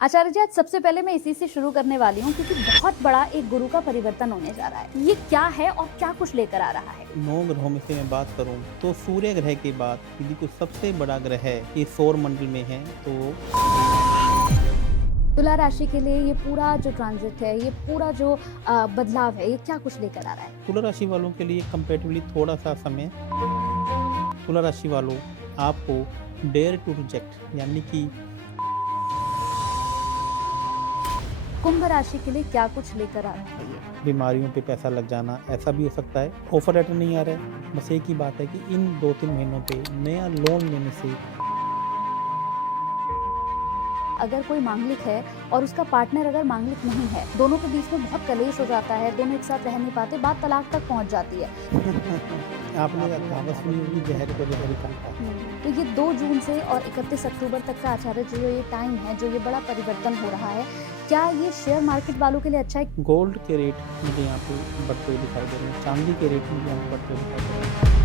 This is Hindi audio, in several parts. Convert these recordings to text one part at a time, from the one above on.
आचार्य जी, आज सबसे पहले मैं इसी से शुरू करने वाली हूँ क्योंकि बहुत बड़ा एक गुरु का परिवर्तन होने जा रहा है। ये क्या है और क्या कुछ लेकर आ रहा है? 9 ग्रहों में से मैं बात करूं तो सूर्य ग्रह के बाद यदि कोई सबसे बड़ा ग्रह है ये सौर मंडल में है तो तुला राशि के लिए ये पूरा जो ट्रांजिट है, ये पूरा जो बदलाव है, ये क्या कुछ लेकर आ रहा है? तुला राशि वालों के लिए कंपैरेटिवली थोड़ा सा समय। तुला राशि वालों, आपको डेयर टू रिजेक्ट यानी कि कुंभ राशि के लिए क्या कुछ लेकर आ रहा है ये? बीमारियों पे पैसा लग जाना, ऐसा भी हो सकता है। ऑफर लेटर नहीं आ रहा है। बस एक ही बात है कि इन 2-3 महीनों पे नया लोन लेने से अगर कोई मांगलिक है और उसका पार्टनर अगर मांगलिक नहीं है, दोनों के बीच में बहुत कलेश हो जाता है, दोनों एक साथ रह नहीं पाते, बात तलाक तक पहुंच जाती है। आपने कहावत सुनी होगी, जहर को जहर ही खाता है। तो ये 2 जून से और 31 अक्टूबर तक का आचार्य जी जो ये टाइम है, जो ये बड़ा परिवर्तन हो रहा है, क्या ये शेयर मार्केट वालों के लिए अच्छा है? गोल्ड के रेट मुझे यहाँ पे बढ़ते हुए दिखाई दे रहे हैं, चांदी के रेट मुझे यहाँ पे बढ़ते हुए दिखाई दे रहे हैं।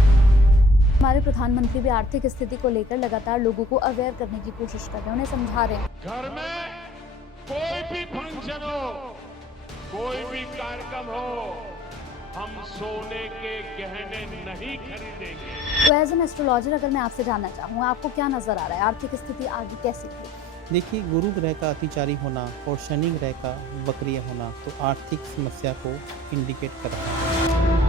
हमारे प्रधानमंत्री भी आर्थिक स्थिति को लेकर लगातार लोगों को अवेयर करने की कोशिश कर रहे हैं, उन्हें समझा रहे हैं। घर में कोई भी फंक्शन हो, कोई भी कार्यक्रम हो, हम सोने के गहने नहीं खरीदेंगे। तो एज एन एस्ट्रोलॉजर अगर मैं आपसे जानना चाहूँ, आपको क्या नजर आ रहा है, आर्थिक स्थिति आगे कैसी थी? देखिए, गुरु ग्रह का अतिचारी होना और शनि ग्रह का वक्रीय होना तो आर्थिक समस्या को इंडिकेट कर रहा है।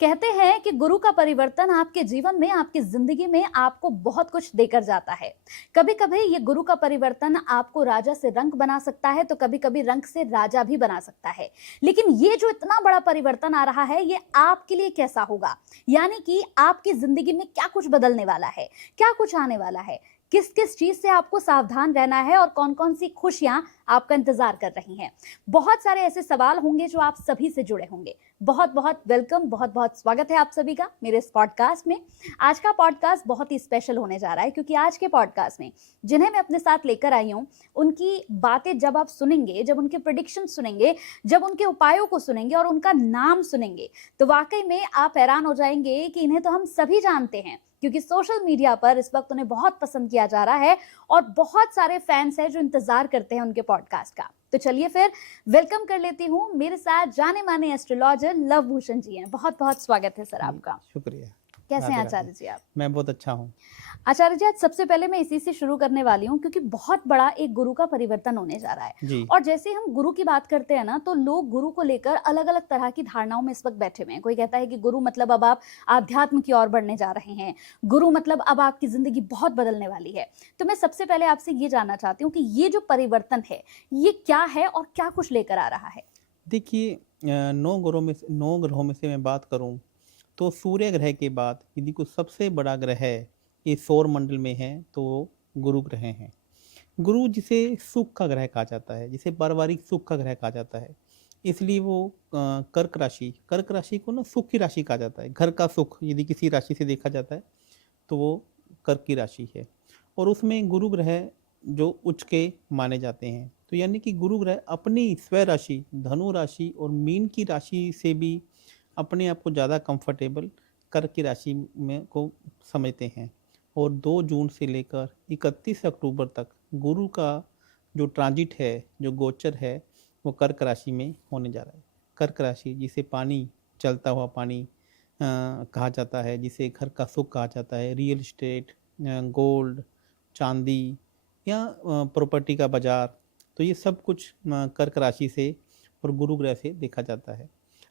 कहते हैं कि गुरु का परिवर्तन आपके जीवन में, आपकी जिंदगी में आपको बहुत कुछ देकर जाता है। कभी कभी ये गुरु का परिवर्तन आपको राजा से रंक बना सकता है, तो कभी कभी रंक से राजा भी बना सकता है। लेकिन ये जो इतना बड़ा परिवर्तन आ रहा है, ये आपके लिए कैसा होगा? यानी कि आपकी जिंदगी में क्या कुछ बदलने वाला है, क्या कुछ आने वाला है, किस किस चीज से आपको सावधान रहना है और कौन कौन सी खुशियां आपका इंतजार कर रही हैं। बहुत सारे ऐसे सवाल होंगे जो आप सभी से जुड़े होंगे। बहुत बहुत वेलकम, बहुत बहुत स्वागत है आप सभी का मेरे इस पॉडकास्ट में। आज का पॉडकास्ट बहुत ही स्पेशल होने जा रहा है क्योंकि आज के पॉडकास्ट में जिन्हें मैं अपने साथ लेकर आई हूँ, उनकी बातें जब आप सुनेंगे, जब उनके प्रेडिक्शन सुनेंगे, जब उनके उपायों को सुनेंगे और उनका नाम सुनेंगे, तो वाकई में आप हैरान हो जाएंगे कि इन्हें तो हम सभी जानते हैं, क्योंकि सोशल मीडिया पर इस वक्त उन्हें बहुत पसंद किया जा रहा है और बहुत सारे फैंस हैं जो इंतजार करते हैं उनके पॉडकास्ट का। तो चलिए फिर वेलकम कर लेती हूँ, मेरे साथ जाने माने एस्ट्रोलॉजर लव भूषण जी हैं। बहुत बहुत स्वागत है सर आपका। शुक्रिया। कैसे हैं राधे आचार्य राधे। जी आप? मैं बहुत अच्छा हूँ। आचार्य जी, आज सबसे पहले मैं इसी से शुरू करने वाली हूँ क्योंकि बहुत बड़ा एक गुरु का परिवर्तन होने जा रहा है। जी। और जैसे हम गुरु की बात करते हैं ना, तो लोग गुरु को लेकर अलग अलग तरह की धारणाओं में इस वक्त बैठे हुए हैं। कोई कहता है कि गुरु मतलब अब आप आध्यात्म की ओर बढ़ने जा रहे हैं, गुरु मतलब अब आपकी जिंदगी बहुत बदलने वाली है। तो मैं सबसे पहले आपसे ये जानना चाहती हूँ कि ये जो परिवर्तन है, ये क्या है और क्या कुछ लेकर आ रहा है? देखिए, 9 ग्रहों में से मैं बात करूं तो सूर्य ग्रह के बाद यदि कोई सबसे बड़ा ग्रह है ये सौर मंडल में है तो गुरु ग्रह हैं। गुरु जिसे सुख का ग्रह कहा जाता है, जिसे पारिवारिक सुख का ग्रह कहा जाता है, इसलिए वो कर्क राशि को ना सुख की राशि कहा जाता है। घर का सुख यदि किसी राशि से देखा जाता है तो वो कर्क की राशि है और उसमें गुरु ग्रह जो उच्च के माने जाते हैं। तो यानी कि गुरु ग्रह अपनी स्वय राशि धनु राशि और मीन की राशि से भी अपने आप को ज़्यादा कंफर्टेबल कर्क की राशि में को समझते हैं। और 2 जून से लेकर 31 अक्टूबर तक गुरु का जो ट्रांजिट है, जो गोचर है, वो कर्क राशि में होने जा रहा है। कर्क राशि जिसे पानी, चलता हुआ पानी कहा जाता है, जिसे घर का सुख कहा जाता है, रियल इस्टेट, गोल्ड, चांदी या प्रॉपर्टी का बाजार, तो ये सब कुछ कर्क राशि से और गुरु ग्रह से देखा जाता है।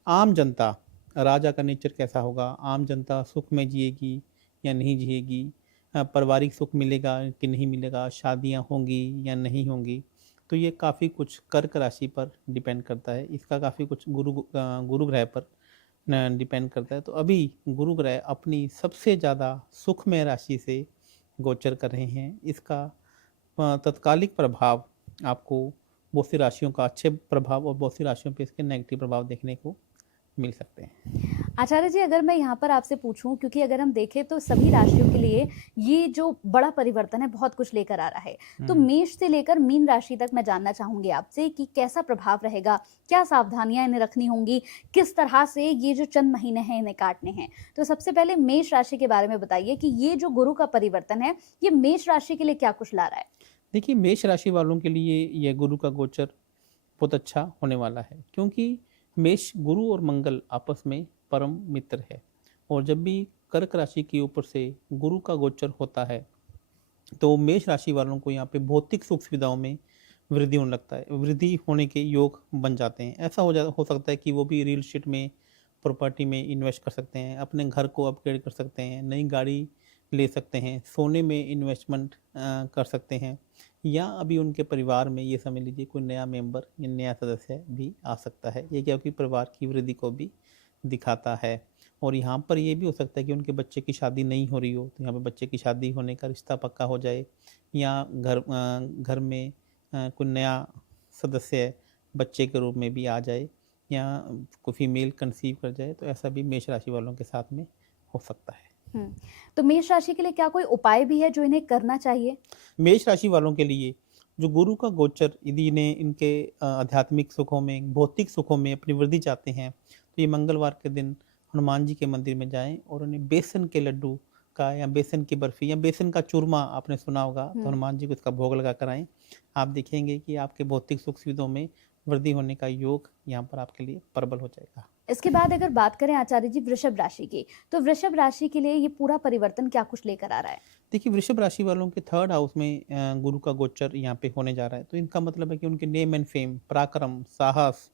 आम जनता, राजा का नेचर कैसा होगा, आम जनता सुख में जिएगी या नहीं जिएगी, पारिवारिक सुख मिलेगा कि नहीं मिलेगा, शादियां होंगी या नहीं होंगी, तो ये काफ़ी कुछ कर्क राशि पर डिपेंड करता है। इसका काफ़ी कुछ गुरु ग्रह पर डिपेंड करता है। तो अभी गुरु ग्रह अपनी सबसे ज़्यादा सुखमय राशि से गोचर कर रहे हैं। इसका तत्कालिक प्रभाव आपको बहुत सी राशियों का अच्छे प्रभाव और बहुत सी राशियों पे इसके नेगेटिव प्रभाव देखने को मिल सकते हैं। आचार्य जी, अगर मैं यहाँ पर आपसे पूछूं, क्योंकि अगर हम देखें तो सभी राशियों के लिए ये जो बड़ा परिवर्तन है बहुत कुछ लेकर आ रहा है, तो मेष से लेकर मीन राशि तक मैं जानना चाहूंगी आपसे कि कैसा प्रभाव रहेगा, क्या सावधानियां इन्हें रखनी होंगी, किस तरह से ये जो चंद महीने हैं इन्हें काटने हैं। तो सबसे पहले मेष राशि के बारे में बताइए कि ये जो गुरु का परिवर्तन है ये मेष राशि के लिए क्या कुछ ला रहा है। देखिए, मेष राशि वालों के लिए यह गुरु का गोचर बहुत अच्छा होने वाला है, क्योंकि मेष गुरु और मंगल आपस में परम मित्र है। और जब भी कर्क राशि के ऊपर से गुरु का गोचर होता है तो मेष राशि वालों को यहाँ पे भौतिक सुख सुविधाओं में वृद्धि होने लगता है, वृद्धि होने के योग बन जाते हैं। ऐसा हो सकता है कि वो भी रियल एस्टेट में, प्रॉपर्टी में इन्वेस्ट कर सकते हैं, अपने घर को अपग्रेड कर सकते हैं, नई गाड़ी ले सकते हैं, सोने में इन्वेस्टमेंट कर सकते हैं, या अभी उनके परिवार में ये समझ लीजिए कोई नया मेंबर या नया सदस्य भी आ सकता है। ये क्या कि परिवार की वृद्धि को भी दिखाता है। और यहाँ पर ये भी हो सकता है कि उनके बच्चे की शादी नहीं हो रही हो, तो यहाँ पे बच्चे की शादी होने का रिश्ता पक्का हो जाए, या घर में कोई नया सदस्य बच्चे के रूप में भी आ जाए, या कोई फीमेल कंसीव कर जाए, तो ऐसा भी मेष राशि वालों के साथ में हो सकता है। तो मेष राशि के लिए क्या कोई उपाय भी है जो इन्हें करना चाहिए। मेष राशि वालों के लिए जो गुरु का गोचर, यदि इन्हें इनके आध्यात्मिक सुखों में, भौतिक सुखों में अपनी वृद्धि चाहते हैं, तो ये मंगलवार के दिन हनुमान जी के मंदिर में जाएं और उन्हें बेसन के लड्डू का, या बेसन की बर्फी, या बेसन का चूरमा आपने सुना होगा, तो हनुमान जी को इसका भोग लगा कर आएं। आप देखेंगे कि आपके भौतिक सुख सुविधाओं में वृद्धि होने का योग यहाँ पर आपके लिए प्रबल हो जाएगा। इसके बाद अगर बात करें आचार्य जी वृषभ राशि की, तो वृषभ राशि के लिए ये पूरा परिवर्तन क्या कुछ लेकर आ रहा है। देखिए, वृषभ राशि वालों के 3rd हाउस में गुरु का गोचर यहाँ पे होने जा रहा है, तो इनका मतलब है कि उनके नेम एंड फेम, पराक्रम, साहस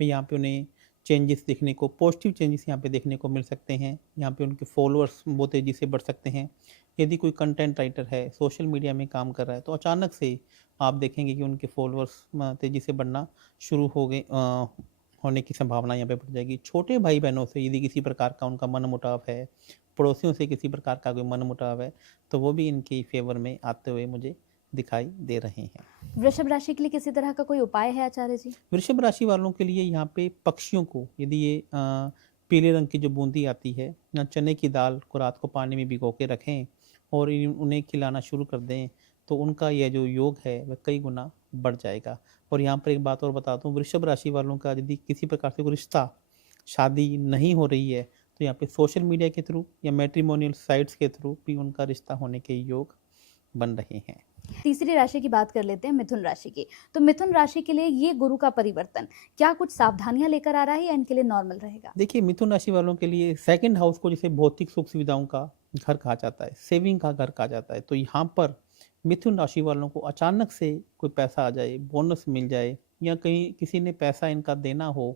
में यहाँ पे उन्हें चेंजेस देखने को, पॉजिटिव चेंजेस यहाँ पे देखने को मिल सकते हैं। यहाँ पे उनके फॉलोअर्स बहुत तेज़ी से बढ़ सकते हैं। यदि कोई कंटेंट राइटर है, सोशल मीडिया में काम कर रहा है, तो अचानक से आप देखेंगे कि उनके फॉलोअर्स तेज़ी से बढ़ना शुरू हो गए, होने की संभावना यहाँ पे बढ़ जाएगी। छोटे भाई बहनों से यदि किसी प्रकार का उनका मनमुटाव है, पड़ोसियों से किसी प्रकार का कोई मनमुटाव है, तो वो भी इनके फेवर में आते हुए मुझे दिखाई दे रहे हैं। वृषभ राशि के लिए किसी तरह का कोई उपाय है आचार्य जी। वृषभ राशि वालों के लिए यहाँ पे पक्षियों को, यदि ये पीले रंग की जो बूंदी आती है, या चने की दाल को रात को पानी में भिगो के रखें और उन्हें खिलाना शुरू कर दें, तो उनका यह जो योग है वह कई गुना बढ़ जाएगा। और यहाँ पर एक बात और बताता हूँ, वृषभ राशि वालों का यदि किसी प्रकार से कोई रिश्ता, शादी नहीं हो रही है, तो यहाँ पे सोशल मीडिया के थ्रू या मैट्रिमोनियल साइट्स के थ्रू भी उनका रिश्ता होने के योग बन रहे हैं। तीसरी राशि की बात कर लेते हैं, मिथुन राशि की। तो मिथुन राशि के लिए ये गुरु का परिवर्तन क्या कुछ सावधानियां लेकर आ रहा है या इनके लिए नॉर्मल रहेगा। देखिए, मिथुन राशि वालों के लिए 2nd हाउस को जैसे भौतिक सुख सुविधाओं का घर कहा जाता है, सेविंग का घर कहा जाता है, तो यहाँ पर मिथुन राशि वालों को अचानक से कोई पैसा आ जाए, बोनस मिल जाए, या कहीं किसी ने पैसा इनका देना हो,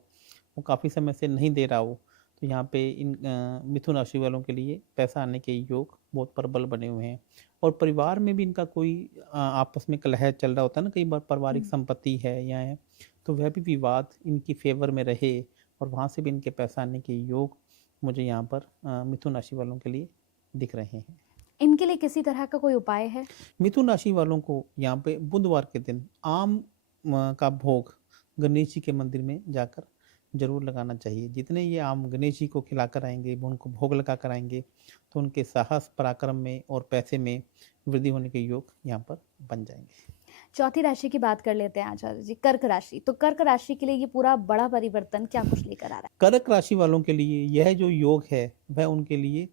वो काफ़ी समय से नहीं दे रहा हो, तो यहाँ पे इन मिथुन राशि वालों के लिए पैसा आने के योग बहुत प्रबल बने हुए हैं। और परिवार में भी इनका कोई आपस में कलह चल रहा होता है ना, कई बार पारिवारिक संपत्ति है या है, तो वह भी विवाद इनकी फेवर में रहे और वहाँ से भी इनके पैसा आने के योग मुझे यहाँ पर मिथुन राशि वालों के लिए दिख रहे हैं। इनके लिए किसी तरह का कोई उपाय है। मिथुन राशि वालों को यहाँ पे बुधवार के दिन आम का भोग गणेश जी के मंदिर में जाकर जरूर लगाना चाहिए। जितने ये आम गणेश जी को खिलाकर आएंगे, उनको भोग लगा कर आएंगे, तो उनके साहस, पराक्रम में और पैसे में वृद्धि होने के योग यहाँ पर बन जाएंगे। चौथी राशि की बात कर लेते हैं आचार्य जी, कर्क राशि। तो कर्क राशि के लिए ये पूरा बड़ा परिवर्तन क्या कुछ लेकर आ रहा है। कर्क राशि वालों के लिए यह जो योग है वह उनके लिए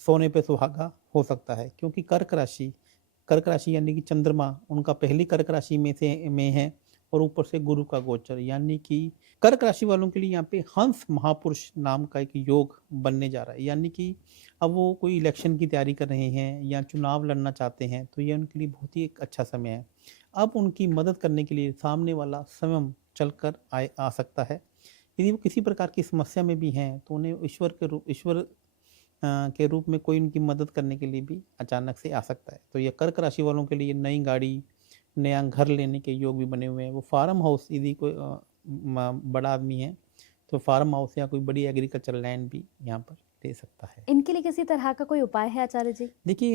सोने पे सुहागा हो सकता है, क्योंकि कर्क राशि यानी कि चंद्रमा उनका पहली कर्क राशि में है, और ऊपर से गुरु का गोचर, यानी कि कर्क राशि वालों के लिए यहाँ पे हंस महापुरुष नाम का एक योग बनने जा रहा है। यानी कि अब वो कोई इलेक्शन की तैयारी कर रहे हैं या चुनाव लड़ना चाहते हैं, तो ये उनके लिए बहुत ही एक अच्छा समय है। अब उनकी मदद करने के लिए सामने वाला स्वयं चल कर आ सकता है। यदि वो किसी प्रकार की समस्या में भी हैं, तो उन्हें ईश्वर के रूप में कोई उनकी मदद करने के लिए भी अचानक से आ सकता है। तो यह कर्क राशि वालों के लिए नई गाड़ी, नया घर लेने के योग भी बने हुए हैं। वो फार्म हाउस, यदि कोई बड़ा आदमी है तो फार्म हाउस या कोई बड़ी एग्रीकल्चर लैंड भी यहाँ पर ले सकता है। इनके लिए किसी तरह का कोई उपाय है आचार्य जी। देखिए,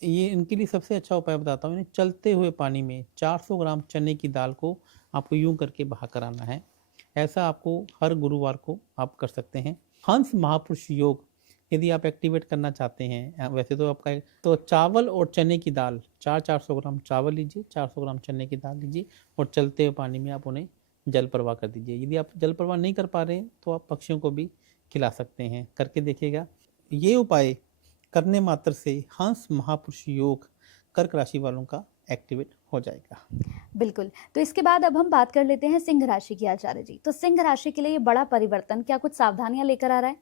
इनके लिए सबसे अच्छा उपाय बताता हूँ। इन्हें चलते हुए पानी में 400 ग्राम चने की दाल को आपको यूं करके बहा कर आना है। ऐसा आपको हर गुरुवार को आप कर सकते हैं। हंस महापुरुष योग यदि आप एक्टिवेट करना चाहते हैं, वैसे तो आपका तो चावल और चने की दाल 400 ग्राम चावल लीजिए, 400 ग्राम चने की दाल लीजिए और चलते हुए पानी में आप उन्हें जल प्रवाह कर दीजिए। यदि आप जल प्रवाह नहीं कर पा रहे हैं तो आप पक्षियों को भी खिला सकते हैं, करके देखिएगा। ये उपाय करने मात्र से हंस महापुरुष योग कर्क राशि वालों का एक्टिवेट हो जाएगा। बिल्कुल। तो इसके बाद अब हम बात कर लेते हैं सिंह राशि की आचार्य जी। तो सिंह राशि के लिए ये बड़ा परिवर्तन क्या कुछ सावधानियां लेकर आ रहा है?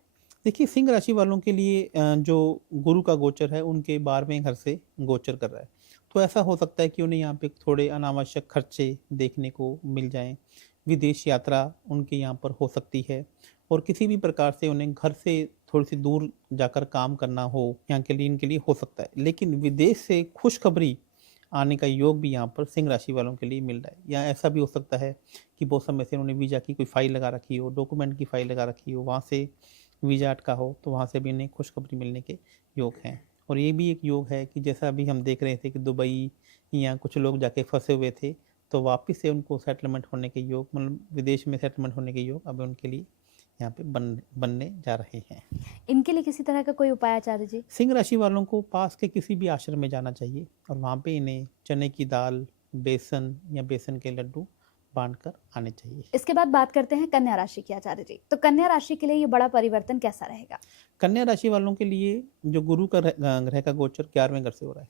देखिए, सिंह राशि वालों के लिए जो गुरु का गोचर है उनके 12वें घर से गोचर कर रहा है, तो ऐसा हो सकता है कि उन्हें यहाँ पे थोड़े अनावश्यक खर्चे देखने को मिल जाएं। विदेश यात्रा उनके यहाँ पर हो सकती है और किसी भी प्रकार से उन्हें घर से थोड़ी सी दूर जाकर काम करना हो, यहाँ के लिए इनके लिए हो सकता है। लेकिन विदेश से खुशखबरी आने का योग भी यहाँ पर सिंह राशि वालों के लिए मिल रहा है। या ऐसा भी हो सकता है कि बहुत समय से उन्होंने वीज़ा की कोई फाइल लगा रखी हो, डॉक्यूमेंट की फाइल लगा रखी हो, वहाँ से वीज़ा अटका हो, तो वहाँ से भी इन्हें खुशखबरी मिलने के योग हैं। और ये भी एक योग है कि जैसा अभी हम देख रहे थे कि दुबई या कुछ लोग जाके फंसे हुए थे, तो वापस से उनको सेटलमेंट होने के योग, मतलब विदेश में सेटलमेंट होने के योग अब उनके लिए यहाँ पे बनने जा रहे हैं। इनके लिए किसी तरह का कोई उपाय आचार्य जी? सिंह राशि वालों को पास के किसी भी आश्रम में जाना चाहिए और वहाँ पे इन्हें चने की दाल, बेसन या बेसन के लड्डू बांट कर आने चाहिए। इसके बाद बात करते हैं कन्या राशि की आचार्य जी। तो कन्या राशि के लिए ये बड़ा परिवर्तन कैसा रहेगा? कन्या राशि वालों के लिए जो गुरु का ग्रह का गोचर 11वें घर से हो रहा है,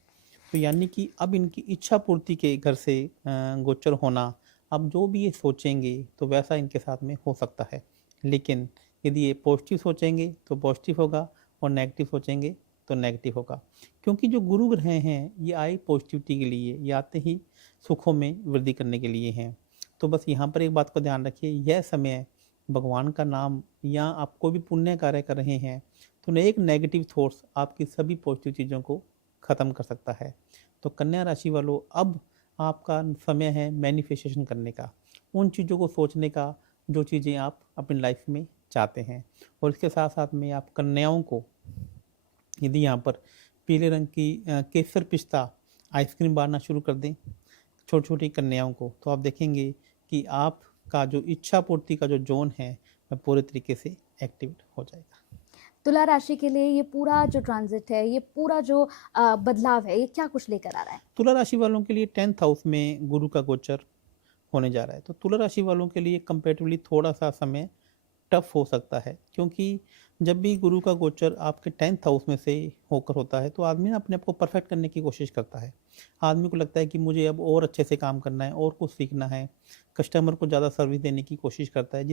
तो यानी कि अब इनकी इच्छा पूर्ति के घर से गोचर होना, अब जो भी ये सोचेंगे तो वैसा इनके साथ में हो सकता है। लेकिन यदि ये पॉजिटिव सोचेंगे तो पॉजिटिव होगा और नेगेटिव सोचेंगे तो नेगेटिव होगा, क्योंकि जो गुरु ग्रह हैं ये आए पॉजिटिविटी के लिए, ये आते ही सुखों में वृद्धि करने के लिए हैं। तो बस यहाँ पर एक बात को ध्यान रखिए, यह समय भगवान का नाम या आप कोई भी पुण्य कार्य कर रहे हैं तो एक नेगेटिव थॉट्स आपकी सभी पॉजिटिव चीज़ों को ख़त्म कर सकता है। तो कन्या राशि वालों, अब आपका समय है मैनिफेस्टेशन करने का, उन चीज़ों को सोचने का जो चीज़ें आप अपनी लाइफ में चाहते हैं। और इसके साथ साथ में आप कन्याओं को यदि यहाँ पर पीले रंग की केसर पिस्ता आइसक्रीम बांटना शुरू कर दें छोटी छोटी कन्याओं को, तो आप देखेंगे कि आपका जो इच्छा पूर्ति का जो जोन है वह पूरे तरीके से एक्टिवेट हो जाएगा। तुला राशि के लिए ये पूरा जो ट्रांजिट है, ये पूरा जो बदलाव है, ये क्या कुछ लेकर आ रहा है? तुला राशि वालों के लिए 10th हाउस में गुरु का गोचर होने जा रहा है, तो तुला राशि वालों के लिए कंपेरेटिवली थोड़ा सा समय टफ हो सकता है, क्योंकि जब भी गुरु का गोचर आपके 10th हाउस में से होकर होता है तो आदमी ना अपने आप को परफेक्ट करने की कोशिश करता है। आदमी को लगता है कि मुझे अब और अच्छे से काम करना है और कुछ सीखना है, कस्टमर को ज़्यादा सर्विस देने की कोशिश करता है,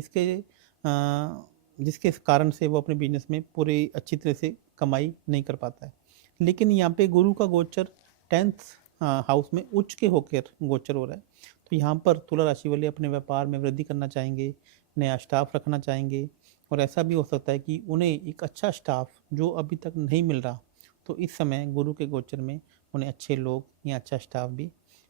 जिसके कारण से वो अपने बिजनेस में पूरी अच्छी तरह से कमाई नहीं कर पाता है। लेकिन यहाँ पे गुरु का गोचर 10th हाउस में उच्च के होकर गोचर हो रहा है, तो यहाँ पर तुला राशि वाले अपने व्यापार में वृद्धि करना चाहेंगे, नया स्टाफ रखना चाहेंगे। और ऐसा भी हो सकता है कि उन्हें एक अच्छा स्टाफ जो अभी तक नहीं मिल रहा, तो इस समय गुरु के गोचर में उन्हें अच्छे लोग या अच्छा स्टाफ भी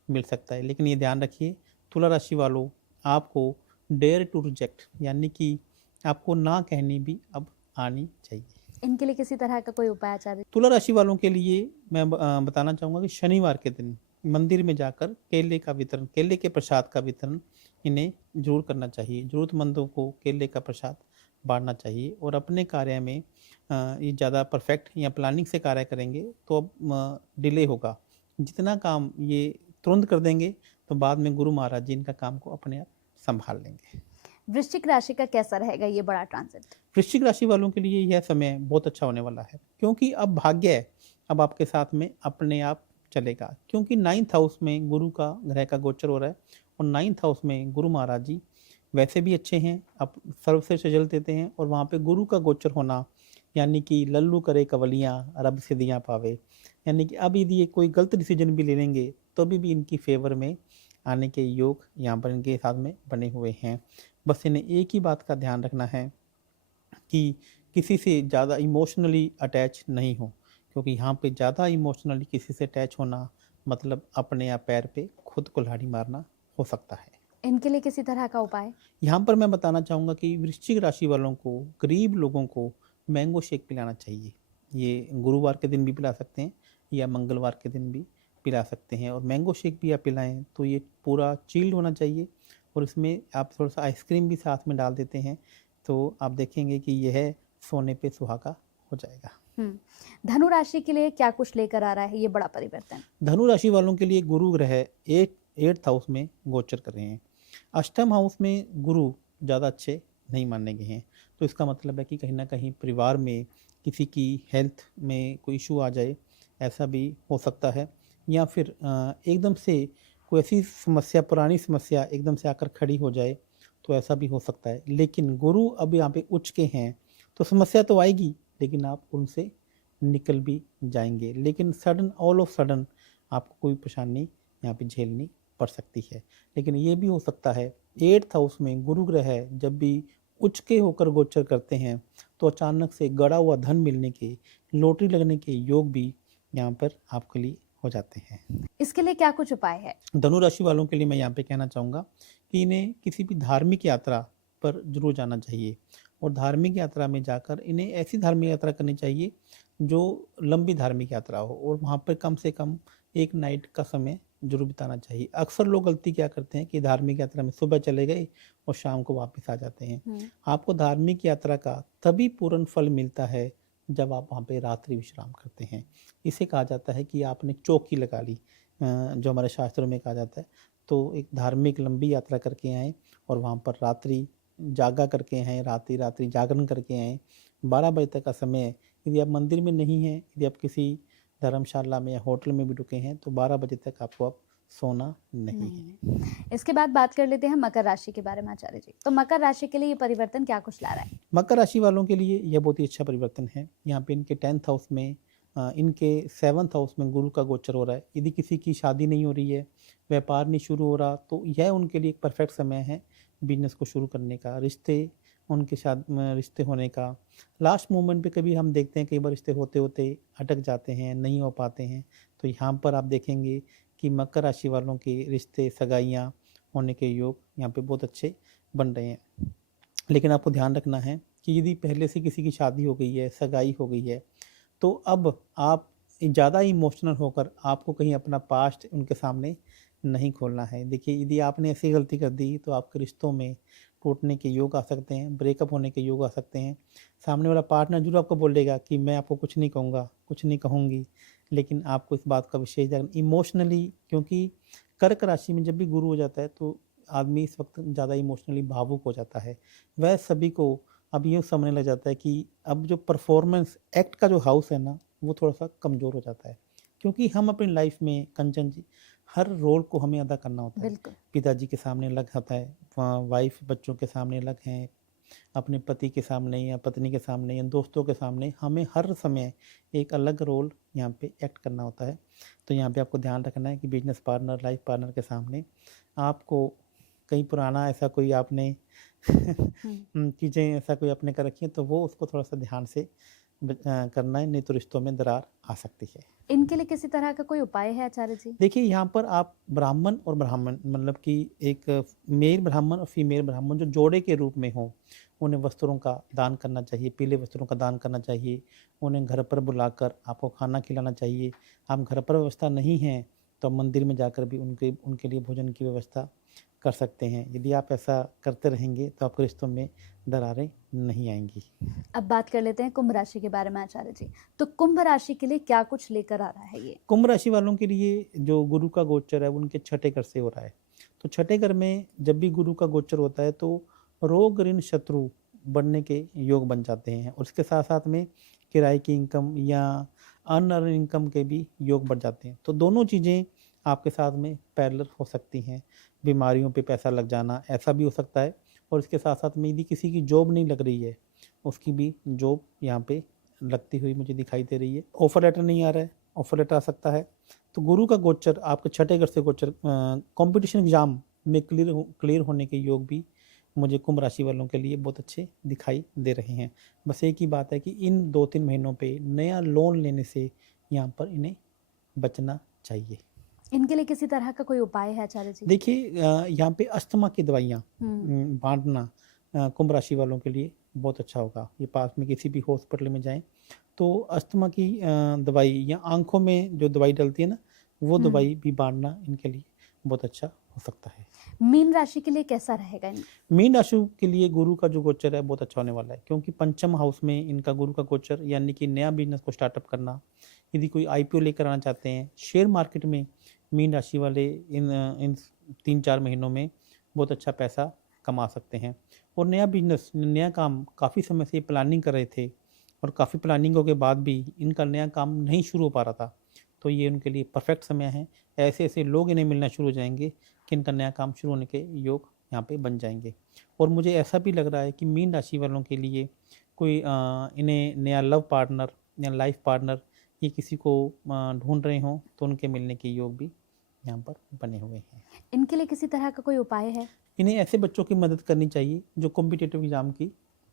मिल सकता है। लेकिन ये ध्यान रखिए तुला राशि वालों, आपको डेयर टू रिजेक्ट यानी कि आपको ना कहनी भी अब आनी चाहिए। इनके लिए किसी तरह का कोई उपाय आचार्य? तुला राशि वालों के लिए मैं बताना चाहूँगा कि शनिवार के दिन मंदिर में जाकर केले का वितरण, केले के प्रसाद का वितरण इन्हें जरूर करना चाहिए। ज़रूरतमंदों को केले का प्रसाद बांटना चाहिए। और अपने कार्य में ये ज़्यादा परफेक्ट या प्लानिंग से कार्य करेंगे तो अब डिले होगा। जितना काम ये तुरंत कर देंगे तो बाद में गुरु महाराज जी इनका काम को अपने आप संभाल लेंगे। वृश्चिक राशि का कैसा रहेगा ये बड़ा ट्रांजिट? वृश्चिक राशि वालों के लिए यह समय बहुत अच्छा होने वाला है, क्योंकि अब भाग्य अब आपके साथ में अपने आप चलेगा, क्योंकि 9th हाउस में गुरु का ग्रह का गोचर हो रहा है और 9th हाउस में गुरु महाराज जी वैसे भी अच्छे हैं, अब सर्वश्रेष्ठ रिजल्ट देते हैं। और वहाँ पे गुरु का गोचर होना यानी कि लल्लू करे कवलियाँ रब सिद्धियाँ पावे, यानी कि अब यदि ये कोई गलत डिसीजन भी ले लेंगे तो भी इनकी फेवर में आने के योग यहाँ पर इनके साथ में बने हुए हैं। बस इन्हें एक ही बात का ध्यान रखना है कि किसी से ज़्यादा इमोशनली अटैच नहीं हो, क्योंकि यहाँ पे ज़्यादा इमोशनली किसी से अटैच होना मतलब अपने आप पैर पे खुद कुल्हाड़ी मारना हो सकता है। इनके लिए किसी तरह का उपाय? यहाँ पर मैं बताना चाहूँगा कि वृश्चिक राशि वालों को, गरीब लोगों को मैंगो शेक पिलाना चाहिए। ये गुरुवार के दिन भी पिला सकते हैं या मंगलवार के दिन भी पिला सकते हैं। और मैंगो शेक भी आप पिलाएं तो ये पूरा चिल्ड होना चाहिए, और इसमें आप थोड़ा सा आइसक्रीम भी साथ में डाल देते हैं तो आप देखेंगे कि यह सोने पे सुहागा हो जाएगा। धनु राशि के लिए क्या कुछ लेकर आ रहा है ये बड़ा परिवर्तन? धनु राशि वालों के लिए गुरु ग्रह एट्थ हाउस में गोचर कर रहे हैं। अष्टम हाउस में गुरु ज़्यादा अच्छे नहीं माने गए हैं, तो इसका मतलब है कि कहीं ना कहीं परिवार में किसी की हेल्थ में कोई इशू आ जाए, ऐसा भी हो सकता है। या फिर एकदम से कोई ऐसी समस्या, पुरानी समस्या एकदम से आकर खड़ी हो जाए, तो ऐसा भी हो सकता है। लेकिन गुरु अब यहाँ पे उच्च के हैं, तो समस्या तो आएगी, लेकिन आप उनसे निकल भी जाएंगे। लेकिन सडन, ऑल ऑफ सडन आपको कोई परेशानी यहाँ पे झेलनी पड़ सकती है। लेकिन ये भी हो सकता है, एट्थ हाउस में गुरु ग्रह जब भी उच्च के होकर गोचर करते हैं, तो अचानक से गड़ा हुआ धन मिलने के, लॉटरी लगने के योग भी यहाँ पर आपके लिए हो जाते हैं। इसके लिए क्या कुछ उपाय है? धनु राशि वालों के लिए मैं यहाँ पे कहना चाहूँगा कि इन्हें किसी भी धार्मिक यात्रा पर जरूर जाना चाहिए, और धार्मिक यात्रा में जाकर इन्हें ऐसी धार्मिक यात्रा करनी चाहिए जो लंबी धार्मिक यात्रा हो, और वहाँ पर कम से कम एक नाइट का समय जरूर बिताना चाहिए। अक्सर लोग गलती क्या करते हैं कि धार्मिक यात्रा में सुबह चले गए और शाम को वापस आ जाते हैं। आपको धार्मिक यात्रा का तभी पूर्ण फल मिलता है जब आप वहाँ पे रात्रि विश्राम करते हैं। इसे कहा जाता है कि आपने चौकी लगा ली, जो हमारे शास्त्रों में कहा जाता है। तो एक धार्मिक लंबी यात्रा करके आएँ और वहाँ पर रात्रि जागा करके आएँ, रात्रि जागरण करके आएँ। 12 बजे तक का समय है। यदि आप मंदिर में नहीं हैं, यदि आप किसी धर्मशाला में या होटल में भी रुके हैं, तो 12 बजे तक आपको अब सोना नहीं है। इसके बाद बात कर लेते हैं मकर राशि के बारे में आचार्य जी। तो मकर राशि के लिए ये परिवर्तन क्या कुछ ला रहा है? मकर राशि वालों के लिए यह बहुत ही अच्छा परिवर्तन है। यहाँ पे इनके 10th हाउस में, इनके 7th हाउस में गुरु का गोचर हो रहा है। यदि किसी की शादी नहीं हो रही है, व्यापार नहीं शुरू हो रहा, तो यह उनके लिए एक परफेक्ट समय है बिजनेस को शुरू करने का, उनके साथ रिश्ते होने का। लास्ट मोमेंट पे कभी हम देखते हैं, कई बार रिश्ते होते होते अटक जाते हैं, नहीं हो पाते हैं। तो यहाँ पर आप देखेंगे कि मकर राशि वालों के रिश्ते, सगाइयाँ होने के योग यहाँ पे बहुत अच्छे बन रहे हैं। लेकिन आपको ध्यान रखना है कि यदि पहले से किसी की शादी हो गई है, सगाई हो गई है, तो अब आप ज़्यादा इमोशनल होकर आपको कहीं अपना पास्ट उनके सामने नहीं खोलना है। देखिए, यदि आपने ऐसी गलती कर दी तो आपके रिश्तों में टूटने के योग आ सकते हैं, ब्रेकअप होने के योग आ सकते हैं। सामने वाला पार्टनर जरूर आपको बोलेगा कि मैं आपको कुछ नहीं कहूँगा, कुछ नहीं कहूँगी, लेकिन आपको इस बात का विशेष ध्यान इमोशनली, क्योंकि कर्क राशि में जब भी गुरु हो जाता है तो आदमी इस वक्त ज़्यादा इमोशनली भावुक हो जाता है। वह सभी को अब ये समझने लग जाता है कि अब जो परफॉर्मेंस एक्ट का जो हाउस है ना, वो थोड़ा सा कमज़ोर हो जाता है। क्योंकि हम अपनी लाइफ में, कंचन जी, हर रोल को हमें अदा करना होता है। पिताजी के सामने अलग होता है, वाइफ बच्चों के सामने अलग हैं, अपने पति के सामने या पत्नी के सामने या दोस्तों के सामने हमें हर समय एक अलग रोल यहाँ पे एक्ट करना होता है। तो यहाँ पे आपको ध्यान रखना है कि बिजनेस पार्टनर, लाइफ पार्टनर के सामने आपको कहीं पुराना ऐसा कोई आपने चीज़ें ऐसा कोई आपने कर रखी है, तो वो उसको थोड़ा सा ध्यान से करना है, नहीं तो रिश्तों में दरार आ सकती है। इनके लिए किसी तरह का कोई उपाय है आचार्य जी? देखिए, यहाँ पर आप ब्राह्मण और ब्राह्मण, मतलब कि एक मेल ब्राह्मण और फीमेल ब्राह्मण जो जोड़े के रूप में हो, उन्हें वस्त्रों का दान करना चाहिए, पीले वस्त्रों का दान करना चाहिए। उन्हें घर पर बुलाकर आपको खाना खिलाना चाहिए। आप घर पर व्यवस्था नहीं है तो मंदिर में जाकर भी उनके लिए भोजन की व्यवस्था कर सकते हैं। यदि आप ऐसा करते रहेंगे तो आपके रिश्तों में दरारें नहीं आएंगी। अब बात कर लेते हैं कुंभ राशि के बारे में आचार्य जी। तो कुंभ राशि के लिए क्या कुछ लेकर आ रहा है ये? कुंभ राशि वालों के लिए जो गुरु का गोचर है वो उनके छठे घर से हो रहा है। तो छठे घर में जब भी गुरु का गोचर होता है तो रोग, ऋण, शत्रु बढ़ने के योग बन जाते हैं, और उसके साथ साथ में किराए की इनकम या अनअर्न इनकम के भी योग बढ़ जाते हैं। तो दोनों चीज़ें आपके साथ में पैरेलल हो सकती हैं। बीमारियों पे पैसा लग जाना, ऐसा भी हो सकता है। और इसके साथ साथ में यदि किसी की जॉब नहीं लग रही है, उसकी भी जॉब यहाँ पे लगती हुई मुझे दिखाई दे रही है। ऑफर लेटर नहीं आ रहा है, ऑफर लेटर आ सकता है। तो गुरु का गोचर आपके छठे घर से गोचर कंपटीशन एग्जाम में क्लियर होने के योग भी मुझे कुंभ राशि वालों के लिए बहुत अच्छे दिखाई दे रहे हैं। बस एक ही बात है कि इन 2-3 महीनों पे नया लोन लेने से यहाँ पर इन्हें बचना चाहिए। इनके लिए किसी तरह का कोई उपाय है आचार्य जी? देखिए, यहाँ पे अस्थमा की दवाइयाँ बांटना कुंभ राशि वालों के लिए बहुत अच्छा होगा। ये पास में किसी भी हॉस्पिटल में जाएं तो अस्थमा की दवाई या आंखों में जो दवाई डलती है ना, वो दवाई भी बांटना इनके लिए बहुत अच्छा हो सकता है। मीन राशि के लिए कैसा रहेगा मीन राशि के लिए गुरु का जो गोचर है बहुत अच्छा होने वाला है, क्योंकि पंचम हाउस में इनका गुरु का गोचर, यानी कि नया बिजनेस को स्टार्टअप करना, यदि कोई आईपीओ लेकर आना चाहते हैं, शेयर मार्केट में मीन राशि वाले इन 3-4 महीनों में बहुत अच्छा पैसा कमा सकते हैं। और नया बिजनेस, नया काम, काफ़ी समय से प्लानिंग कर रहे थे और काफ़ी प्लानिंगों के बाद भी इनका नया काम नहीं शुरू हो पा रहा था, तो ये उनके लिए परफेक्ट समय है। ऐसे ऐसे लोग इन्हें मिलना शुरू हो जाएंगे कि इनका नया काम शुरू होने के योग यहाँ पे बन जाएंगे। और मुझे ऐसा भी लग रहा है कि मीन राशि वालों के लिए कोई इन्हें नया लव पार्टनर या लाइफ पार्टनर, ये किसी को ढूंढ रहे हों तो उनके मिलने के योग भी यहाँ पर बने हुए हैं। इनके लिए किसी तरह का कोई उपाय है? इन्हें ऐसे बच्चों की मदद करनी चाहिए जो कॉम्पिटिटिव एग्ज़ाम की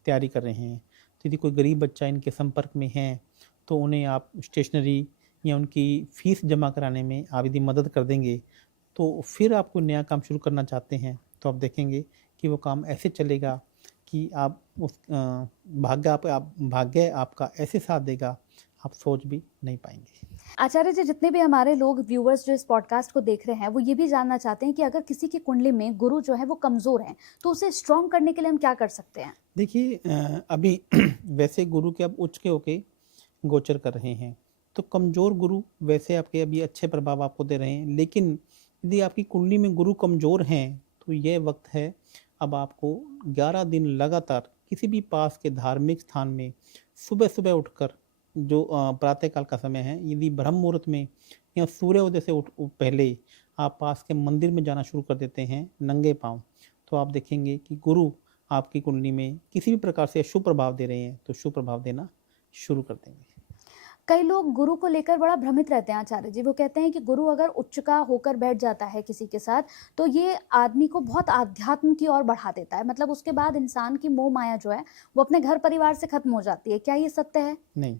तैयारी कर रहे हैं। तो यदि कोई गरीब बच्चा इनके संपर्क में है तो उन्हें आप स्टेशनरी या उनकी फ़ीस जमा कराने में आप यदि मदद कर देंगे, तो फिर आप कोई नया काम शुरू करना चाहते हैं तो आप देखेंगे कि वो काम ऐसे चलेगा कि आप उस भाग्य आपका ऐसे साथ देगा, आप सोच भी नहीं पाएंगे। आचार्य जी, जितने भी हमारे लोग व्यूअर्स जो इस पॉडकास्ट को देख रहे हैं, वो ये भी जानना चाहते हैं कि अगर किसी की कुंडली में गुरु जो है वो कमज़ोर है, तो उसे स्ट्रॉन्ग करने के लिए हम क्या कर सकते हैं? देखिए, अभी वैसे गुरु के अब उच्च के होके गोचर कर रहे हैं, तो कमज़ोर गुरु वैसे आपके अभी अच्छे प्रभाव आपको दे रहे हैं, लेकिन यदि आपकी कुंडली में गुरु कमज़ोर हैं तो यह वक्त है अब आपको 11 दिन लगातार किसी भी पास के धार्मिक स्थान में सुबह सुबह उठकर, जो प्रातःकाल का समय है, यदि ब्रह्म मुहूर्त में या सूर्योदय से पहले आप पास के मंदिर में जाना शुरू कर देते हैं नंगे पांव, तो आप देखेंगे कि गुरु आपकी कुंडली में किसी भी प्रकार से शुभ प्रभाव दे रहे हैं तो शुभ प्रभाव देना शुरू कर देंगे। कई लोग गुरु को लेकर बड़ा भ्रमित रहते हैं आचार्य जी। वो कहते हैं कि गुरु अगर उच्च का होकर बैठ जाता है किसी के साथ, तो ये आदमी को बहुत आध्यात्म की ओर बढ़ा देता है। मतलब उसके बाद इंसान की मोह माया जो है वो अपने घर परिवार से खत्म हो जाती है। क्या ये सत्य है? नहीं,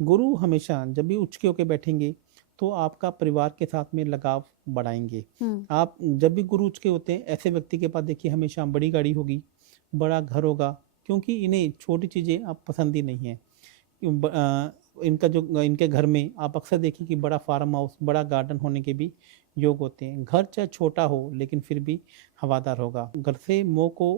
गुरु हमेशा जब भी उच्च के होकर बैठेंगे तो आपका परिवार के साथ में लगाव बढ़ाएंगे। आप जब भी गुरु उच्च के होते हैं, ऐसे व्यक्ति के पास देखिए हमेशा बड़ी गाड़ी होगी, बड़ा घर होगा, क्योंकि इन्हें छोटी चीज़ें आप पसंद ही नहीं है। इनके घर में आप अक्सर देखिए कि बड़ा फार्म हाउस, बड़ा गार्डन होने के भी योग होते हैं। घर चाहे छोटा हो लेकिन फिर भी हवादार होगा। घर से मोह को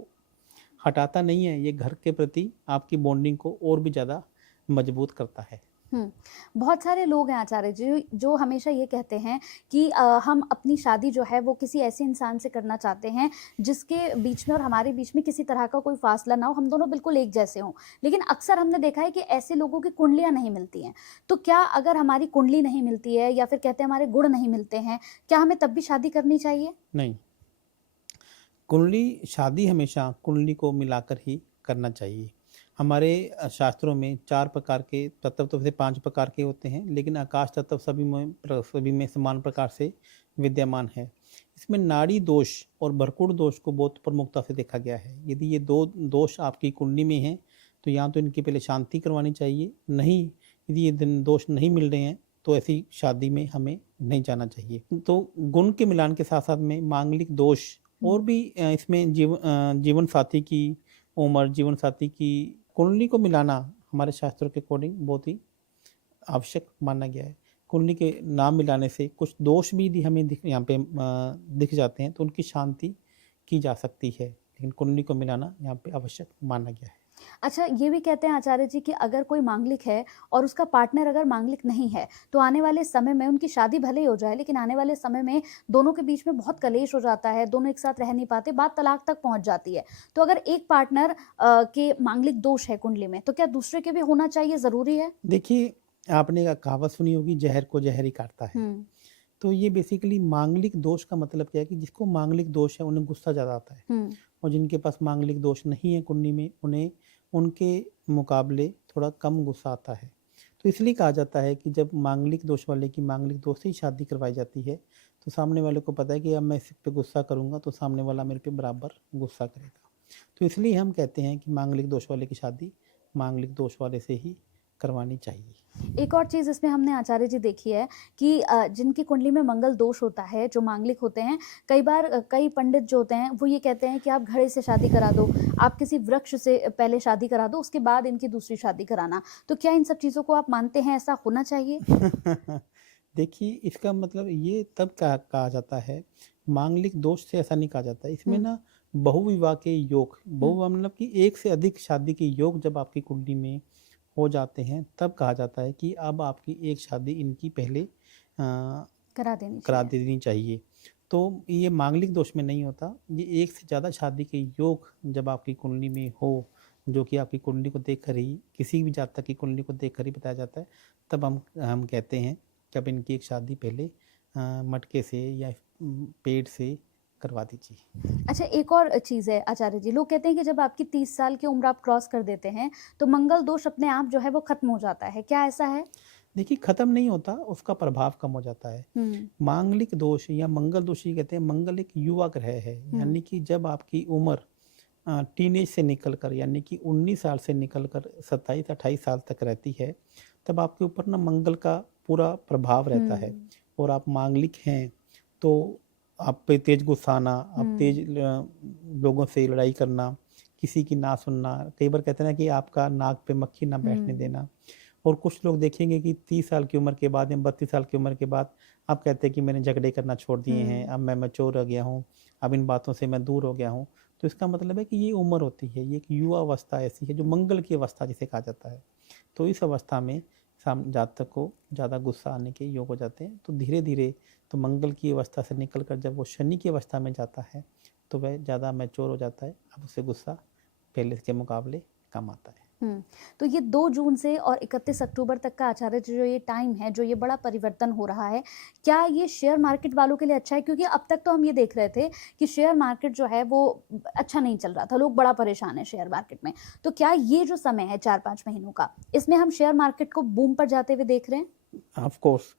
हटाता नहीं है, ये घर के प्रति आपकी बॉन्डिंग को और भी ज़्यादा मजबूत करता है। बहुत सारे लोग हैं आचार्य जी जो हमेशा ये कहते हैं कि हम अपनी शादी जो है वो किसी ऐसे इंसान से करना चाहते हैं जिसके बीच में और हमारे बीच में किसी तरह का कोई फासला ना हो, हम दोनों बिल्कुल एक जैसे हों। लेकिन अक्सर हमने देखा है कि ऐसे लोगों की कुंडलियां नहीं मिलती हैं। तो क्या अगर हमारी कुंडली नहीं मिलती है या फिर कहते हैं हमारे गुण नहीं मिलते हैं, क्या हमें तब भी शादी करनी चाहिए? नहीं, कुंडली शादी हमेशा कुंडली को मिलाकर ही करना चाहिए। हमारे शास्त्रों में 4 प्रकार के तत्व, तो वैसे 5 प्रकार के होते हैं, लेकिन आकाश तत्व सभी में समान प्रकार से विद्यमान है। इसमें नाड़ी दोष और भरकुट दोष को बहुत प्रमुखता से देखा गया है। यदि ये 2 दोष आपकी कुंडली में हैं तो या तो इनकी पहले शांति करवानी चाहिए, नहीं यदि ये दोष नहीं मिल रहे हैं तो ऐसी शादी में हमें नहीं जाना चाहिए। तो गुण के मिलान के साथ साथ में मांगलिक दोष और भी इसमें जीवन साथी की उम्र, जीवन साथी की कुंडली को मिलाना हमारे शास्त्रों के अकॉर्डिंग बहुत ही आवश्यक माना गया है। कुंडली के नाम मिलाने से कुछ दोष भी यदि हमें यहाँ पे दिख जाते हैं तो उनकी शांति की जा सकती है, लेकिन कुंडली को मिलाना यहाँ पे आवश्यक माना गया है। अच्छा, ये भी कहते हैं आचार्य जी कि अगर कोई मांगलिक है और उसका पार्टनर अगर मांगलिक नहीं है तो आने वाले समय में उनकी शादी भले ही हो जाए, लेकिन आने वाले समय में दोनों के बीच में बहुत कलेश हो जाता है, दोनों एक साथ रह नहीं पाते, बात तलाक तक पहुंच जाती है। तो अगर एक पार्टनर के मांगलिक दोष है कुंडली में, तो क्या दूसरे के भी होना चाहिए, जरूरी है? देखिए, आपने कहावत सुनी होगी, जहर को जहर ही काटता है। तो ये बेसिकली मांगलिक दोष का मतलब क्या है कि जिसको मांगलिक दोष है उन्हें गुस्सा ज़्यादा आता है, और जिनके पास मांगलिक दोष नहीं है कुंडली में, उन्हें उनके मुकाबले थोड़ा कम गुस्सा आता है। तो इसलिए कहा जाता है कि जब मांगलिक दोष वाले की मांगलिक दोष से ही शादी करवाई जाती है तो सामने वाले को पता है कि अब मैं इस पे गुस्सा करूंगा तो सामने वाला मेरे पे बराबर गुस्सा करेगा। तो इसलिए हम कहते हैं कि मांगलिक दोष वाले की शादी मांगलिक दोष वाले से ही करवानी चाहिए। एक और चीज़ इसमें हमने आचार्य जी देखी है कि जिनकी कुंडली में मंगल दोष होता है, जो मांगलिक होते हैं, कई बार कई पंडित जो होते हैं वो ये कहते हैं कि आप घड़े से शादी करा दो, आप किसी वृक्ष से पहले शादी करा दो, उसके बाद इनकी दूसरी शादी कराना। तो क्या इन सब चीज़ों को आप मानते हैं, ऐसा होना चाहिए? देखिए, इसका मतलब ये तब कहा जाता है, मांगलिक दोष से ऐसा नहीं कहा जाता है। इसमें हुँ, ना बहुविवाह के योग, हुँ, बहुविवाह मतलब कि एक से अधिक शादी के योग जब आपकी कुंडली में हो जाते हैं, तब कहा जाता है कि अब आपकी एक शादी इनकी पहले करा देनी करा चाहिए। देनी चाहिए। तो ये मांगलिक दोष में नहीं होता, ये एक से ज़्यादा शादी के योग जब आपकी कुंडली में हो, जो कि आपकी कुंडली को देखकर ही, किसी भी जातक की कुंडली को देखकर ही बताया जाता है, तब हम कहते हैं कि अब इनकी एक शादी पहले मटके से या पेड़ से करवा दीजिए। अच्छा, एक और चीज़ है आचार्य जी, लोग कहते हैं कि जब आपकी 30 साल की उम्र आप क्रॉस कर देते हैं, तो मंगल दोष अपने आप जो है वो खत्म हो जाता है, क्या ऐसा है? देखिए, ख़त्म नहीं होता, उसका प्रभाव कम हो जाता है। हुँ, मांगलिक दोष या मंगल दोष ये कहते हैं, मंगल एक युवा ग्रह है, हुँ, यानी कि जब आपकी उम्र टीनेज से निकलकर यानी कि 19 साल से निकलकर 27-28 साल तक रहती है, तब आपके ऊपर ना मंगल का पूरा प्रभाव रहता है हुँ, और आप मांगलिक हैं, तो आप पे तेज गुस्सा आना, आप तेज हुँ, लोगों से लड़ाई करना, किसी की ना सुनना, कई बार कहते हैं ना कि आपका नाक पे मक्खी ना बैठने हुँ, देना। और कुछ लोग देखेंगे कि 30 साल की उम्र के बाद या 32 साल की उम्र के बाद आप कहते हैं कि मैंने झगड़े करना छोड़ दिए हैं, हुँ, अब मैं मैच्योर हो गया हूँ, अब इन बातों से मैं दूर हो गया हूँ। तो इसका मतलब है कि ये उम्र होती है, ये एक युवा अवस्था ऐसी है जो मंगल की अवस्था जिसे कहा जाता है। तो इस अवस्था में जातक को ज़्यादा गुस्सा आने के योग हो जाते हैं। तो धीरे-धीरे तो मंगल की अवस्था से निकल कर जब वो शनि की अवस्था में जाता है, तो वह ज़्यादा मैच्योर हो जाता है। अब उससे गुस्सा पहले के मुकाबले कम आता है। हुँ। तो ये 2 जून से और 31 अक्टूबर तक का आचार्य जी जो ये टाइम है, जो ये बड़ा परिवर्तन हो रहा है, क्या ये शेयर मार्केट वालों के लिए अच्छा है? क्योंकि अब तक तो हम ये देख रहे थे कि शेयर मार्केट जो है वो अच्छा नहीं चल रहा था, लोग बड़ा परेशान हैं शेयर मार्केट में। तो क्या ये जो समय है 4-5 महीनों का, इसमें हम शेयर मार्केट को बूम पर जाते हुए देख रहे हैं? ऑफ कोर्स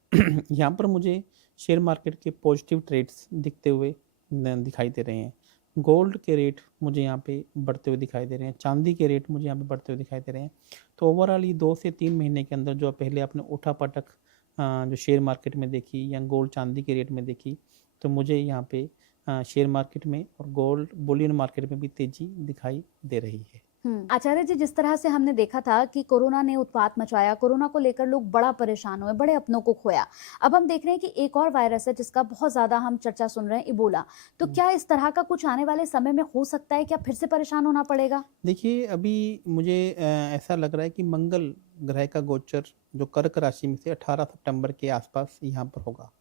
यहाँ पर मुझे शेयर मार्केट के पॉजिटिव ट्रेड्स दिखते हुए दिखाई दे रहे हैं। गोल्ड के रेट मुझे यहाँ पे बढ़ते हुए दिखाई दे रहे हैं, चांदी के रेट मुझे यहाँ पे बढ़ते हुए दिखाई दे रहे हैं। तो ओवरऑल ये 2 से 3 महीने के अंदर जो पहले आपने उठा-पटक जो शेयर मार्केट में देखी या गोल्ड चांदी के रेट में देखी, तो मुझे यहाँ पे शेयर मार्केट में और गोल्ड बुलियन मार्केट में भी तेज़ी दिखाई दे रही है। आचार्य जी, जिस तरह से हमने देखा था कि कोरोना ने उत्पात मचाया, कोरोना को लेकर लोग बड़ा परेशान हुए, बड़े अपनों को खोया। अब हम देख रहे हैं कि एक और वायरस है जिसका बहुत ज़्यादा हम चर्चा सुन रहे हैं, इबोला। तो क्या इस तरह का कुछ आने वाले समय में हो सकता है? क्या फिर से परेशान होना पड़ेगा? देखिए, अभी मुझे ऐसा लग रहा है कि मंगल ग्रह का गोचर जो कर्क राशि में से 18 सितंबर के आसपास यहाँ पर होगा।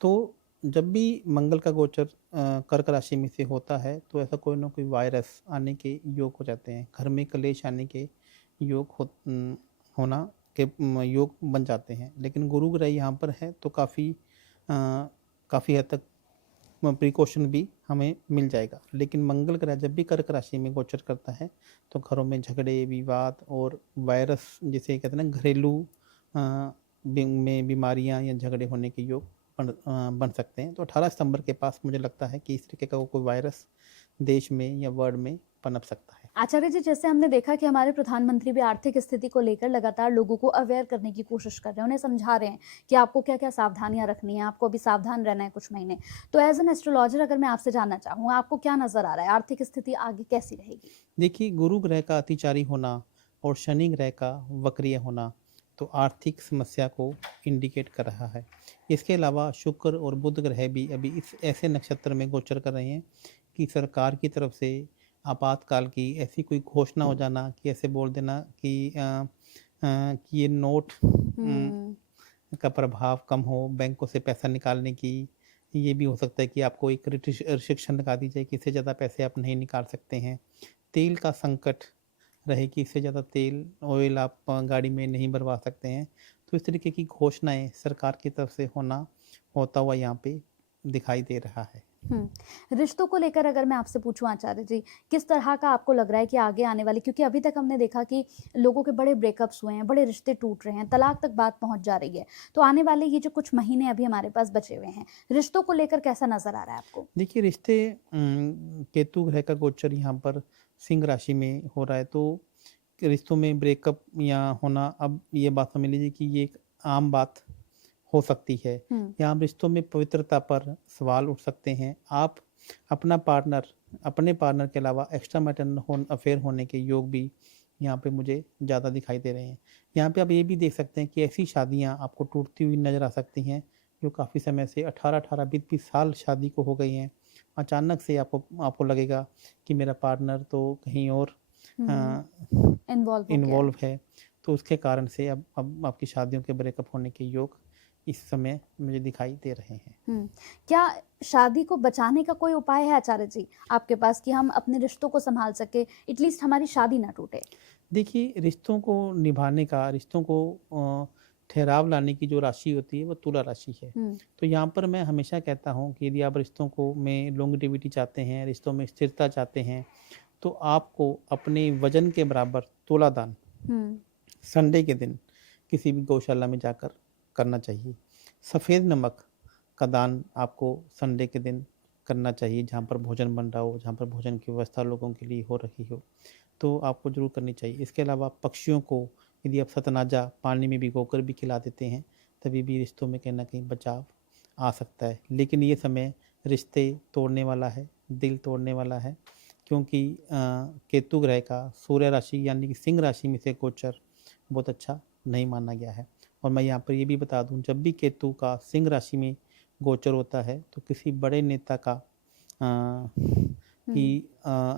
तो जब भी मंगल का गोचर कर्क राशि में से होता है, तो ऐसा कोई ना कोई वायरस आने के योग हो जाते हैं। घर में कलेश आने के योग होना के योग बन जाते हैं। लेकिन गुरु ग्रह यहाँ पर है, तो काफ़ी हद तक प्रिकॉशन भी हमें मिल जाएगा। लेकिन मंगल ग्रह जब भी कर्क राशि में गोचर करता है, तो घरों में झगड़े, विवाद और वायरस जिसे कहते हैं ना घरेलू में बीमारियां या झगड़े होने के योग बन सकते हैं। तो 18 सितंबर के पास मुझे लगता है कि इस तरीके का कोई वायरस देश में या वर्ल्ड में पनप सकता है। आचार्य जी, जैसे हमने देखा कि हमारे प्रधानमंत्री भी आर्थिक स्थिति को लेकर लगातार लोगों को अवेयर करने की कोशिश कर रहे हैं, उन्हें समझा रहे हैं कि आपको क्या-क्या सावधानियाँ रखनी है, आपको अभी सावधान रहना है कुछ महीने। तो एज़ एन एस्ट्रोलॉजर अगर मैं आपसे जानना चाहूँ, आपको क्या नज़र आ रहा है? आर्थिक स्थिति आगे कैसी रहेगी? देखिए, गुरु ग्रह का अतिचारी होना और शनि ग्रह का वक्रीय होना तो आर्थिक समस्या को इंडिकेट कर रहा है। इसके अलावा शुक्र और बुध ग्रह भी अभी इस ऐसे नक्षत्र में गोचर कर रहे हैं कि सरकार की तरफ से आपातकाल की ऐसी कोई घोषणा हो जाना कि ऐसे बोल देना कि ये नोट हुँ, का प्रभाव कम हो, बैंकों से पैसा निकालने की। ये भी हो सकता है कि आपको एक रिस्ट्रिक्शन लगा दी जाए कि इससे ज़्यादा पैसे आप नहीं निकाल सकते हैं। तेल का संकट रहे कि इससे ज़्यादा तेल, ऑयल आप गाड़ी में नहीं भरवा सकते हैं। तो इस तरीके की घोषणाएँ सरकार की तरफ से होता हुआ यहाँ पे दिखाई दे रहा है। हुँ। रिश्तों को लेकर अगर मैं आपसे पूछूँ आचार्य जी, किस तरह का आपको लग रहा है कि आगे आने वाली, क्योंकि अभी तक हमने देखा कि लोगों के बड़े ब्रेकअप्स हुए हैं, बड़े रिश्ते टूट रहे हैं, तलाक तक बात पहुँच जा रही है। तो आने वाले ये जो कुछ महीने अभी हमारे पास बचे हुए हैं, रिश्तों को लेकर कैसा नज़र आ रहा है आपको? देखिए, रिश्ते केतु ग्रह का गोचर यहाँ पर सिंह राशि में हो रहा है, तो रिश्तों में ब्रेकअप या होना, अब ये बात समझ लीजिए कि ये एक आम बात हो सकती है। हुँ, यहाँ रिश्तों में पवित्रता पर सवाल उठ सकते हैं। आप अपने पार्टनर के अलावा एक्स्ट्रा मैरिटल अफेयर होने के योग भी यहाँ पे मुझे ज़्यादा दिखाई दे रहे हैं। यहाँ पे आप ये भी देख सकते हैं कि ऐसी शादियाँ आपको टूटती हुई नज़र आ सकती हैं जो काफ़ी समय से 18-18, 20-20 साल शादी को हो गई हैं। अचानक से आपको आपको लगेगा कि मेरा पार्टनर तो कहीं और इन्वॉल्व हो गया है। इन्वॉल्व है, तो उसके कारण से अब आपकी शादियों के ब्रेकअप होने के योग इस समय मुझे दिखाई दे रहे हैं। क्या शादी को बचाने का कोई उपाय है आचार्य जी आपके पास कि हम अपने रिश्तों को संभाल सके, एटलीस्ट हमारी शादी ना टूटे? देखिए, रिश्तों को निभाने का, रिश्तों को ठहराव लाने की जो राशि होती है वो तुला राशि है। तो यहाँ पर मैं हमेशा कहता हूँ कि यदि आप रिश्तों को में लॉन्गेविटी चाहते हैं, रिश्तों में स्थिरता चाहते हैं, तो आपको अपने वजन के बराबर तुला दान संडे के दिन किसी भी गौशाला में जाकर करना चाहिए। सफ़ेद नमक का दान आपको संडे के दिन करना चाहिए, जहाँ पर भोजन बन रहा हो, जहाँ पर भोजन की व्यवस्था लोगों के लिए हो रही हो, तो आपको ज़रूर करनी चाहिए। इसके अलावा पक्षियों को यदि आप सतनाजा पानी में भिगोकर भी खिला देते हैं, तभी भी रिश्तों में कहीं न कहीं बचाव आ सकता है। लेकिन ये समय रिश्ते तोड़ने वाला है, दिल तोड़ने वाला है, क्योंकि केतु ग्रह का सूर्य राशि यानी कि सिंह राशि में से गोचर बहुत अच्छा नहीं माना गया है। और मैं यहाँ पर ये भी बता दूँ, जब भी केतु का सिंह राशि में गोचर होता है तो किसी बड़े नेता का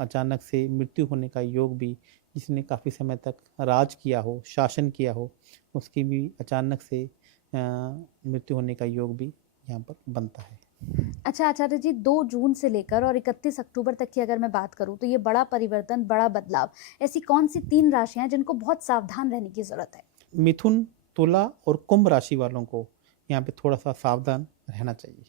अचानक से मृत्यु होने का योग भी, जिसने काफ़ी समय तक राज किया हो, शासन किया हो, उसकी भी अचानक से मृत्यु होने का योग भी यहाँ पर बनता है। अच्छा आचार्य जी, 2 जून से लेकर और 31 अक्टूबर तक की अगर मैं बात करूं तो ये बड़ा परिवर्तन, बड़ा बदलाव, ऐसी कौन सी 3 राशियां हैं जिनको बहुत सावधान रहने की जरूरत है? मिथुन, तुला और कुंभ राशि वालों को यहाँ पे थोड़ा सा सावधान रहना चाहिए।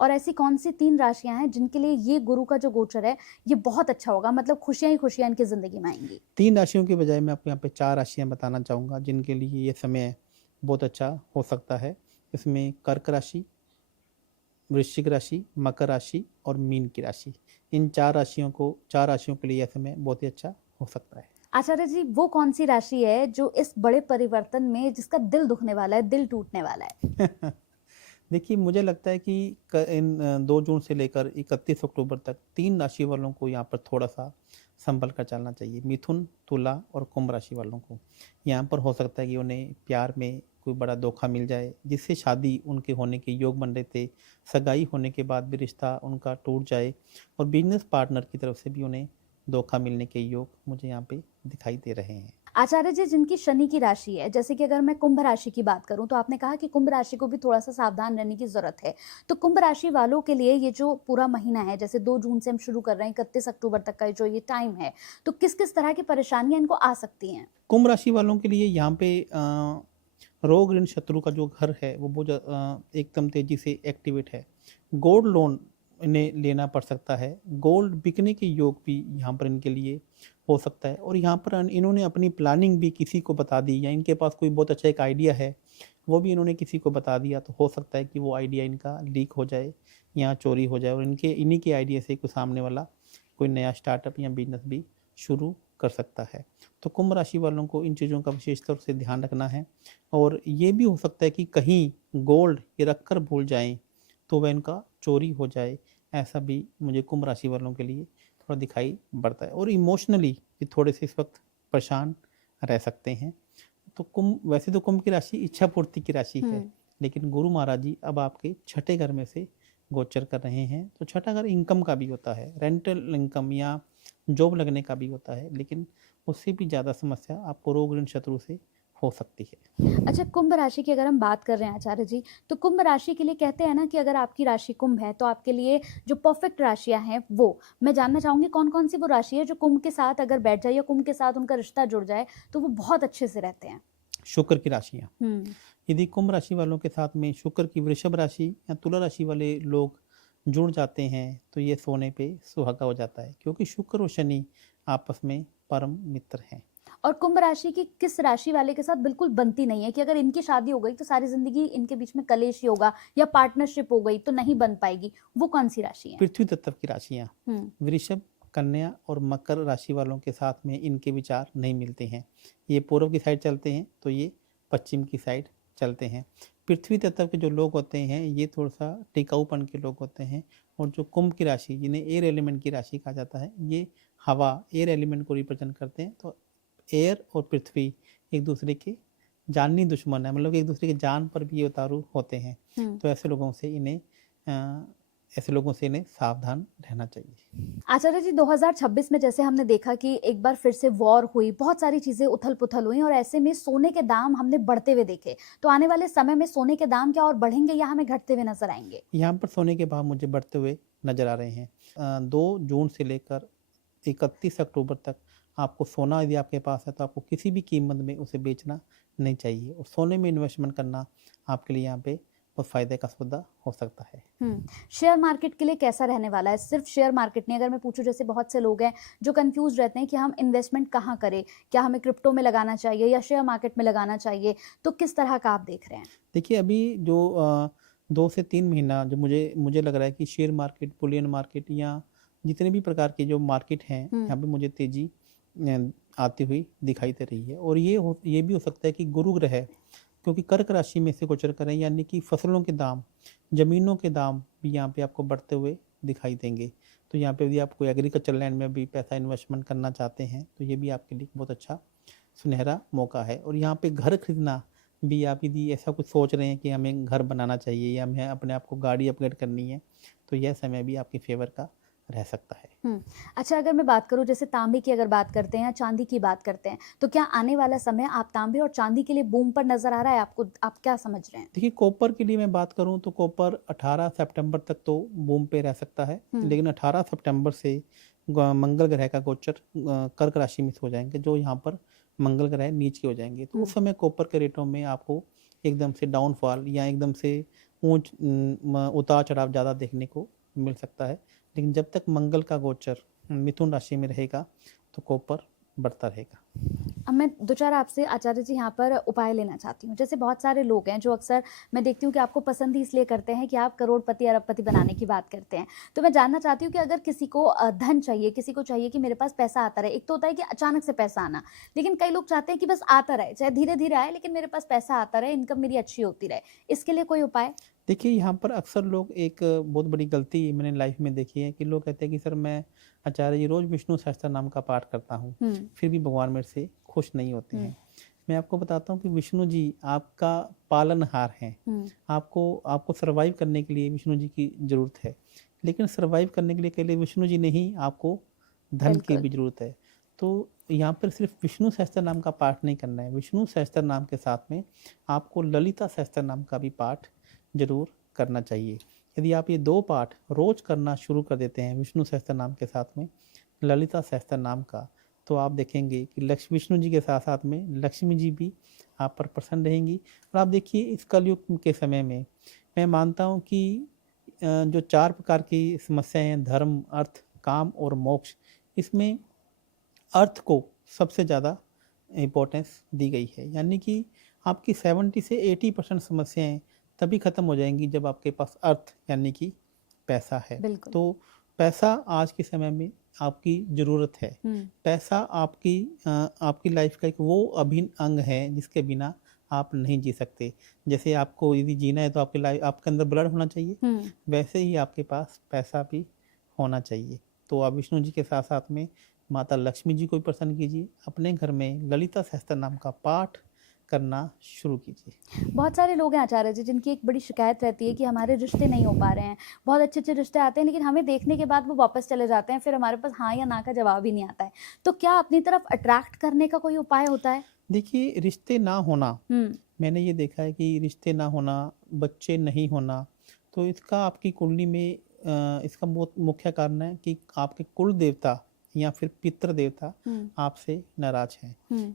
और ऐसी कौन सी 3 राशियां हैं जिनके लिए ये गुरु का जो गोचर है ये बहुत अच्छा होगा, मतलब खुशियां ही खुशियां इनकी जिंदगी में आएंगी? 3 राशियों के बजाय मैं आपको यहाँ पे 4 राशियाँ बताना चाहूँगा जिनके लिए ये समय बहुत अच्छा हो सकता है। इसमें कर्क राशि, वृश्चिक राशि, मकर राशि और मीन की राशि, इन 4 राशियों के लिए यह समय बहुत ही अच्छा हो सकता है। आचार्य जी, वो कौन सी राशि है जो इस बड़े परिवर्तन में जिसका दिल दुखने वाला है, दिल टूटने वाला है? देखिए, मुझे लगता है कि इन 2 जून से लेकर 31 अक्टूबर तक 3 राशि वालों को यहाँ पर थोड़ा सा संभल कर चलना चाहिए। मिथुन, तुला और कुंभ राशि वालों को यहाँ पर हो सकता है कि उन्हें प्यार में कोई बड़ा धोखा मिल जाए, जिससे शादी उनके होने के योग बन रहे थे, सगाई होने के बाद भी रिश्ता उनका टूट जाए, और बिजनेस पार्टनर की तरफ से भी उन्हें धोखा मिलने के योग मुझे यहाँ पे दिखाई दे रहे हैं। आचार्य जी, जिनकी शनि की राशि है, जैसे कि अगर मैं कुंभ राशि की बात करूं तो आपने कहा कि कुंभ राशि को भी थोड़ा सा सावधान रहने की जरूरत है, तो कुंभ राशि वालों के लिए ये जो पूरा महीना है, जैसे 2 जून से हम शुरू कर रहे हैं, 31 अक्टूबर तक का जो ये टाइम है, तो किस किस तरह की परेशानियां इनको आ सकती हैं? कुंभ राशि वालों के लिए यहाँ पे रोग ऋण शत्रु का जो घर है वो बहुत एकदम तेजी से एक्टिवेट है। गोल्ड लोन इन्हें लेना पड़ सकता है, गोल्ड बिकने के योग भी यहाँ पर इनके लिए हो सकता है, और यहाँ पर इन्होंने अपनी प्लानिंग भी किसी को बता दी, या इनके पास कोई बहुत अच्छा एक आइडिया है वो भी इन्होंने किसी को बता दिया, तो हो सकता है कि वो आइडिया इनका लीक हो जाए या चोरी हो जाए, और इन्हीं के आइडिया से कोई सामने वाला कोई नया स्टार्टअप या बिजनेस भी शुरू कर सकता है। तो कुंभ राशि वालों को इन चीज़ों का विशेष तौर से ध्यान रखना है, और ये भी हो सकता है कि कहीं गोल्ड ये रख कर भूल जाएं तो वह इनका चोरी हो जाए, ऐसा भी मुझे कुंभ राशि वालों के लिए थोड़ा दिखाई पड़ता है। और इमोशनली ये थोड़े से इस वक्त परेशान रह सकते हैं। तो वैसे तो कुंभ की राशि इच्छा पूर्ति की राशि है, लेकिन गुरु महाराज जी अब आपके छठे घर में से गोचर कर रहे हैं, तो छठा घर इनकम का भी होता है, रेंटल इनकम या जॉब लगने का भी होता है, लेकिन उससे भी ज़्यादा समस्या आपको रोग ऋण शत्रु से हो सकती है। अच्छा, कुंभ राशि की अगर हम बात कर रहे हैं आचार्य जी, तो कुंभ राशि के लिए कहते हैं ना कि अगर आपकी राशि कुंभ है तो आपके लिए जो परफेक्ट राशियां हैं, वो मैं जानना चाहूंगी कौन कौन सी वो राशि है जो कुंभ के साथ अगर बैठ जाए या कुंभ के साथ उनका रिश्ता जुड़ जाए तो वो बहुत अच्छे से रहते हैं? शुक्र की राशियाँ, यदि कुंभ राशि वालों के साथ में शुक्र की वृषभ राशि या तुला राशि वाले लोग जुड़ जाते हैं तो ये सोने पे सुहागा हो जाता है, क्योंकि शुक्र और शनि आपस में परम मित्र हैं। और कुंभ राशि की किस राशि वाले के साथ बिल्कुल बनती नहीं है कि अगर इनकी शादी हो गई तो सारी जिंदगी इनके बीच में कलेश ही होगा, या पार्टनरशिप हो गई तो नहीं बन पाएगी, वो कौन सी राशि है? पृथ्वी तत्व की राशियाँ, वृषभ, कन्या और मकर राशि वालों के साथ में इनके विचार नहीं मिलते हैं। ये पूर्व की साइड चलते हैं तो ये पश्चिम की साइड चलते हैं। पृथ्वी तत्व के जो लोग होते हैं ये थोड़ा सा टिकाऊपन के लोग होते हैं, और जो कुंभ की राशि जिन्हें एयर एलिमेंट की राशि कहा जाता है, ये हवा एयर एलिमेंट को रिप्रेजेंट करते हैं, तो एयर और पृथ्वी एक दूसरे के जानी दुश्मन है, मतलब एक दूसरे की जान पर भी ये उतारू होते हैं। तो ऐसे लोगों से इन्हें सावधान रहना चाहिए। आचार्य जी 2026 में जैसे हमने देखा कि एक बार फिर से वॉर हुई, बहुत सारी चीजें उथल-पुथल हुई और ऐसे में सोने के दाम हमने बढ़ते हुए देखे। तो आने वाले समय में सोने के दाम क्या और बढ़ेंगे या हमें घटते हुए नजर आएंगे? यहाँ पर सोने के भाव मुझे बढ़ते हुए नजर आ रहे हैं। 2 जून से लेकर 31 अक्टूबर तक आपको सोना यदि आपके पास है तो आपको किसी भी कीमत में उसे बेचना नहीं चाहिए, और सोने में इन्वेस्टमेंट करना आपके लिए यहाँ पे बहुत फायदे का सौदा हो सकता है। शेयर मार्केट के लिए कैसा रहने वाला है? सिर्फ शेयर मार्केट नहीं, अगर मैं पूछूं, जैसे बहुत से लोग हैं जो कंफ्यूज रहते हैं कि हम इन्वेस्टमेंट कहाँ करें, क्या हमें क्रिप्टो में लगाना चाहिए या शेयर मार्केट में लगाना चाहिए, तो किस तरह का आप देख रहे हैं? देखिए, अभी जो 2 से 3 महीना जो मुझे लग रहा है कि शेयर मार्केट, बुलियन मार्केट या जितने भी प्रकार के जो मार्केट हैं, यहाँ पे मुझे तेजी आती हुई दिखाई दे रही है। और ये भी हो सकता है कि गुरु ग्रह, क्योंकि कर्क राशि में से गोचर करें, यानी कि फसलों के दाम, ज़मीनों के दाम भी यहाँ पे आपको बढ़ते हुए दिखाई देंगे। तो यहाँ पे यदि आप कोई एग्रीकल्चर लैंड में भी पैसा इन्वेस्टमेंट करना चाहते हैं तो ये भी आपके लिए बहुत अच्छा सुनहरा मौका है। और यहाँ पे घर खरीदना भी, आप यदि ऐसा कुछ सोच रहे हैं कि हमें घर बनाना चाहिए या हमें अपने आप को गाड़ी अपग्रेड करनी है, तो यह समय भी आपके फेवर का रह सकता है। अच्छा, अगर मैं बात करूं, जैसे तांबे की अगर बात करते हैं या चांदी की बात करते हैं, तो क्या आने वाला समय आप तांबे और चांदी के लिए बूम पर नजर आ रहा है आपको? आप क्या समझ रहे हैं? देखिए, कॉपर के लिए मैं बात करूं तो कॉपर 18 सितंबर तक तो बूम पे रह सकता है, लेकिन 18 सितंबर से मंगल ग्रह का गोचर कर्क राशि में हो जाएंगे, जो यहाँ पर मंगल ग्रह नीच के हो जाएंगे। तो उस समय कॉपर के रेटों में आपको एकदम से डाउनफॉल या एकदम से उतार चढ़ाव ज़्यादा देखने को मिल सकता है। लेकिन जब तक मंगल का गोचर मिथुन राशि में रहेगा तो कॉपर बढ़ता रहेगा। अब मैं दो चार आपसे आचार्य जी यहाँ पर उपाय लेना चाहती हूँ। जैसे बहुत सारे लोग हैं जो अक्सर मैं देखती हूँ कि आपको पसंद ही इसलिए करते हैं कि आप करोड़पति अरबपति बनाने की बात करते हैं। तो मैं जानना चाहती हूँ कि अगर किसी को धन चाहिए, किसी को चाहिए कि मेरे पास पैसा आता रहे, एक तो होता है कि अचानक से पैसा आना, लेकिन कई लोग चाहते हैं कि बस आता रहे, चाहे धीरे धीरे आए, लेकिन मेरे पास पैसा आता रहे, इनकम मेरी अच्छी होती रहे। इसके लिए कोई उपाय? देखिए, यहाँ पर अक्सर लोग, एक बहुत बड़ी गलती मैंने लाइफ में देखी है कि लोग कहते हैं कि सर मैं आचार्य जी रोज विष्णु सहस्त्र नाम का पाठ करता हूँ, फिर भी भगवान मेरे से खुश नहीं होते हैं। मैं आपको बताता हूँ कि विष्णु जी आपका पालनहार हैं। आपको सरवाइव करने के लिए विष्णु जी की जरूरत है, लेकिन सरवाइव करने के लिए केवल विष्णु जी नहीं, आपको धन की भी जरूरत है। तो यहाँ पर सिर्फ विष्णु सहस्त्र नाम का पाठ नहीं करना है, विष्णु सहस्त्र नाम के साथ में आपको ललिता सहस्त्र नाम का भी पाठ जरूर करना चाहिए। यदि आप ये 2 पाठ रोज करना शुरू कर देते हैं विष्णु सहस्त्र नाम के साथ में ललिता सहस्त्र नाम का, तो आप देखेंगे कि विष्णु जी के साथ साथ में लक्ष्मी जी भी आप पर प्रसन्न रहेंगी। और आप देखिए, इस कलयुग के समय में मैं मानता हूँ कि जो 4 प्रकार की समस्याएं हैं, धर्म, अर्थ, काम और मोक्ष, इसमें अर्थ को सबसे ज़्यादा इम्पोर्टेंस दी गई है। यानी कि आपकी 70 से 80% समस्याएं तभी खत्म हो जाएंगी जब आपके पास अर्थ यानी कि पैसा है। तो पैसा आज के समय में आपकी ज़रूरत है। पैसा आपकी लाइफ का एक वो अभिन्न अंग है जिसके बिना आप नहीं जी सकते। जैसे आपको यदि जीना है तो आपके अंदर ब्लड होना चाहिए, वैसे ही आपके पास पैसा भी होना चाहिए। तो आप विष्णु जी के साथ साथ में माता लक्ष्मी जी को भी प्रसन्न कीजिए, अपने घर में ललिता सहस्त्र नाम का पाठ करना शुरू कीजिए। बहुत सारे लोग हैं आचार्य जी जिनकी एक बड़ी शिकायत रहती है कि हमारे रिश्ते नहीं हो पा रहे हैं, बहुत अच्छे अच्छे रिश्ते आते हैं लेकिन हमें देखने के बाद वो वापस चले जाते हैं, फिर हमारे पास हाँ या ना का जवाब ही नहीं आता है। तो क्या अपनी तरफ अट्रैक्ट करने का कोई उपाय होता है? देखिए, रिश्ते ना होना, मैंने ये देखा है कि रिश्ते ना होना, बच्चे नहीं होना, तो इसका आपकी कुंडली में इसका बहुत मुख्य कारण है कि आपके कुल देवता या फिर पितृ देवता आपसे नाराज हैं।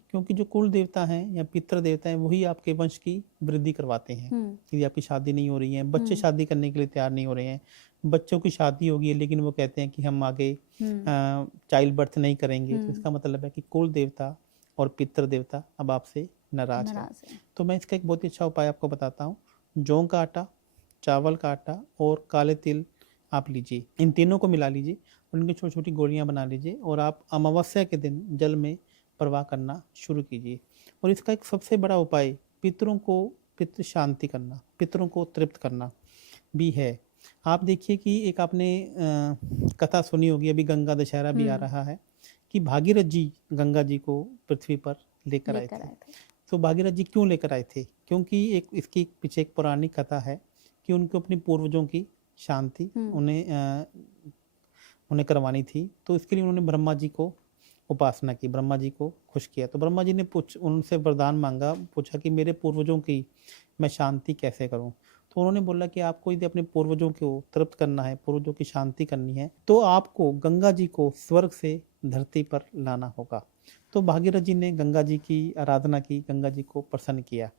क्योंकि जो कुल देवता हैं या पितृ देवता हैं वही आपके वंश की वृद्धि करवाते हैं। यदि आपकी शादी नहीं हो रही है, बच्चे शादी करने के लिए तैयार नहीं हो रहे हैं, बच्चों की शादी होगी लेकिन वो कहते हैं कि हम आगे चाइल्ड बर्थ नहीं करेंगे, तो इसका मतलब है कि कुल देवता और पितृ देवता अब आपसे नाराज है। तो मैं इसका एक बहुत ही अच्छा उपाय आपको बताता हूँ। जौ का आटा, चावल का आटा और काले तिल आप लीजिए, इन तीनों को मिला लीजिए और उनकी छोटी छोटी गोलियां बना लीजिए और आप अमावस्या के दिन जल में प्रवाह करना शुरू कीजिए। और इसका एक सबसे बड़ा उपाय पितृ शांति करना, पितरों को तृप्त करना भी है। आप देखिए कि एक आपने कथा सुनी होगी, अभी गंगा दशहरा भी आ रहा है, कि भागीरथ जी गंगा जी को पृथ्वी पर लेकर आए लेकर थे। आए थे। तो भागीरथ जी क्यों लेकर आए थे? क्योंकि एक इसकी पीछे एक पौराणिक कथा है कि उनको अपने पूर्वजों की शांति उन्हें करवानी थी। तो इसके लिए उन्होंने ब्रह्मा जी को उपासना की, ब्रह्मा जी को खुश किया। तो ब्रह्मा जी ने उनसे वरदान मांगा, पूछा कि मेरे पूर्वजों की मैं शांति कैसे करूं? तो उन्होंने बोला कि आपको यदि अपने पूर्वजों को तृप्त करना है, पूर्वजों की शांति करनी है, तो आपको गंगा जी को स्वर्ग से धरती पर लाना होगा। तो भागीरथ जी ने गंगा जी की आराधना की, गंगा जी को प्रसन्न किया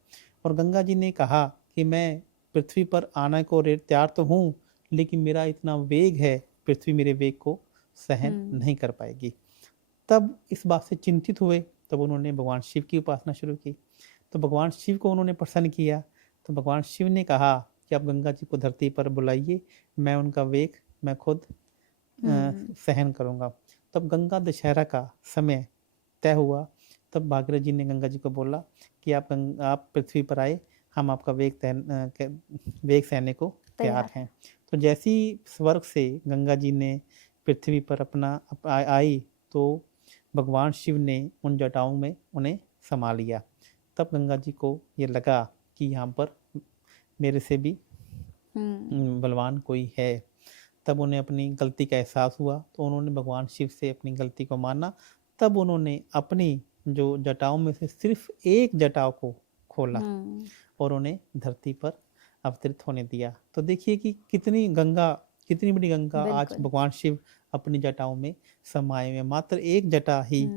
और गंगा जी ने कहा कि मैं पृथ्वी पर आने को तैयार तो हूँ, लेकिन मेरा इतना वेग है, पृथ्वी मेरे वेग को सहन नहीं कर पाएगी। तब इस बात से चिंतित हुए, तब उन्होंने भगवान शिव की उपासना शुरू की। तो भगवान शिव को उन्होंने प्रसन्न किया। तो भगवान शिव ने कहा कि आप गंगा जी को धरती पर बुलाइए, मैं उनका वेग मैं खुद सहन करूँगा। तब गंगा दशहरा का समय तय हुआ। तब भागीरथ जी ने गंगा जी को बोला कि आप पृथ्वी पर आए, हम आपका वेग सहने को तैयार हैं। तो जैसी स्वर्ग से गंगा जी ने पृथ्वी पर आई, तो भगवान शिव ने उन जटाओं में उन्हें समा लिया। तब गंगा जी को ये लगा कि यहाँ पर मेरे से भी बलवान कोई है। तब उन्हें अपनी गलती का एहसास हुआ, तो उन्होंने भगवान शिव से अपनी गलती को माना। तब उन्होंने अपनी जो जटाओं में से सिर्फ एक जटाओं को खोला और उन्हें धरती पर अवतरित होने दिया। तो देखिए कि कितनी बड़ी गंगा आज भगवान शिव अपनी जटाओं में समाये हुए, मात्र एक जटा ही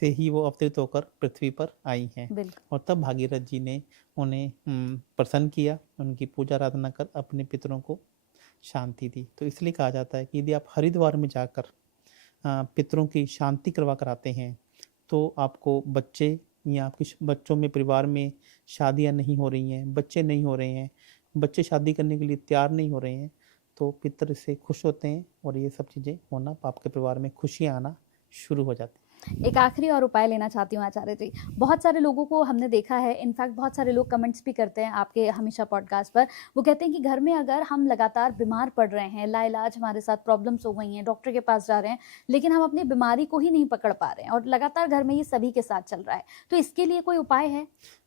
से ही वो अवतरित होकर पृथ्वी पर आई हैं। और तब भागीरथ जी ने उन्हें प्रसन्न किया, उनकी पूजा आराधना कर अपने पितरों को शांति दी। तो इसलिए कहा जाता है कि यदि आप हरिद्वार में जाकर पितरों की शांति करवा कर आते हैं, तो आपको बच्चे या आपके बच्चों में, परिवार में शादियां नहीं हो रही हैं, बच्चे नहीं हो रहे हैं, बच्चे शादी करने के लिए तैयार नहीं हो रहे हैं, तो पितर से खुश होते हैं और ये सब चीज़ें होना, आपके परिवार में खुशियाँ आना शुरू हो जाती हैं। एक आखिरी और उपाय लेना चाहती हूँ आचार्य जी। बहुत सारे लोगों को हमने देखा है, इनफैक्ट बहुत सारे लोग कमेंट्स भी करते हैं आपके हमेशा पॉडकास्ट पर। वो कहते हैं कि घर में अगर हम लगातार बीमार पड़ रहे हैं, लाइलाज हमारे साथ प्रॉब्लम्स हो गई हैं, डॉक्टर के पास जा रहे हैं, लेकिन हम अपनी बीमारी को ही नहीं पकड़ पा रहे हैं और लगातार घर में ये सभी के साथ चल रहा है, तो इसके लिए कोई उपाय है?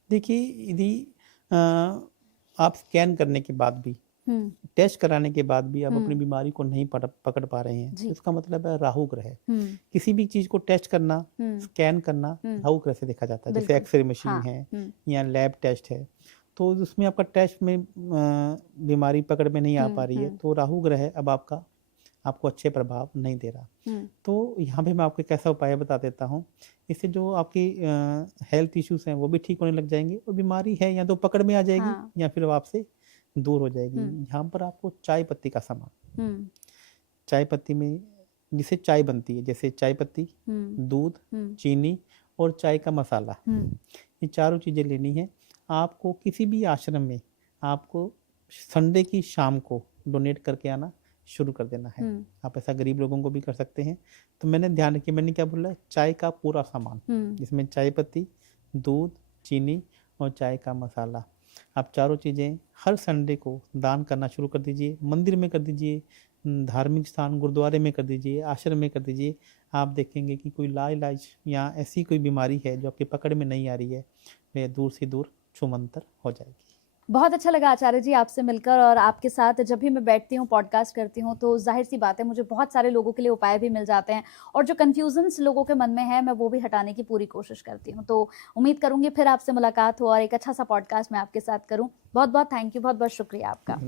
देखिए, यदि आप स्कैन करने के बाद भी, टेस्ट कराने के बाद भी आप अपनी बीमारी को नहीं पकड़ पा रहे हैं, तो इसका मतलब है राहु ग्रह। किसी भी चीज को टेस्ट करना, स्कैन करना राहु ग्रह से देखा जाता है। जैसे एक्सरे मशीन है या लैब टेस्ट है, तो उसमें आपका टेस्ट में बीमारी पकड़ में नहीं आ पा रही है, तो राहु ग्रह अब आपको अच्छे प्रभाव नहीं दे रहा। तो यहाँ पे मैं आपको एक ऐसा उपाय बता देता हूँ, इससे जो आपकी हेल्थ इश्यूज हैं वो भी ठीक होने लग जाएंगे और बीमारी है या तो पकड़ में आ जाएगी या फिर वो आपसे दूर हो जाएगी। यहाँ पर आपको चाय पत्ती का सामान, चाय पत्ती में जिसे चाय बनती है, जैसे चाय पत्ती, दूध, चीनी और चाय का मसाला, ये चारों चीजें लेनी है। आपको किसी भी आश्रम में आपको संडे की शाम को डोनेट करके आना शुरू कर देना है। आप ऐसा गरीब लोगों को भी कर सकते हैं। तो मैंने ध्यान रखिए, मैंने क्या बोला, चाय का पूरा सामान, जिसमें चाय पत्ती, दूध, चीनी और चाय का मसाला, आप चारों चीज़ें हर संडे को दान करना शुरू कर दीजिए। मंदिर में कर दीजिए, धार्मिक स्थान गुरुद्वारे में कर दीजिए, आश्रम में कर दीजिए। आप देखेंगे कि कोई लाइलाज या ऐसी कोई बीमारी है जो आपकी पकड़ में नहीं आ रही है, वह दूर से दूर छूमंतर हो जाएगी। बहुत अच्छा लगा आचार्य जी आपसे मिलकर, और आपके साथ जब भी मैं बैठती हूँ, पॉडकास्ट करती हूँ, तो जाहिर सी बात है मुझे बहुत सारे लोगों के लिए उपाय भी मिल जाते हैं और जो कन्फ्यूजन्स लोगों के मन में है मैं वो भी हटाने की पूरी कोशिश करती हूँ। तो उम्मीद करूँगी फिर आपसे मुलाकात हो और एक अच्छा सा पॉडकास्ट मैं आपके साथ करूँ। बहुत बहुत थैंक यू, बहुत बहुत शुक्रिया आपका।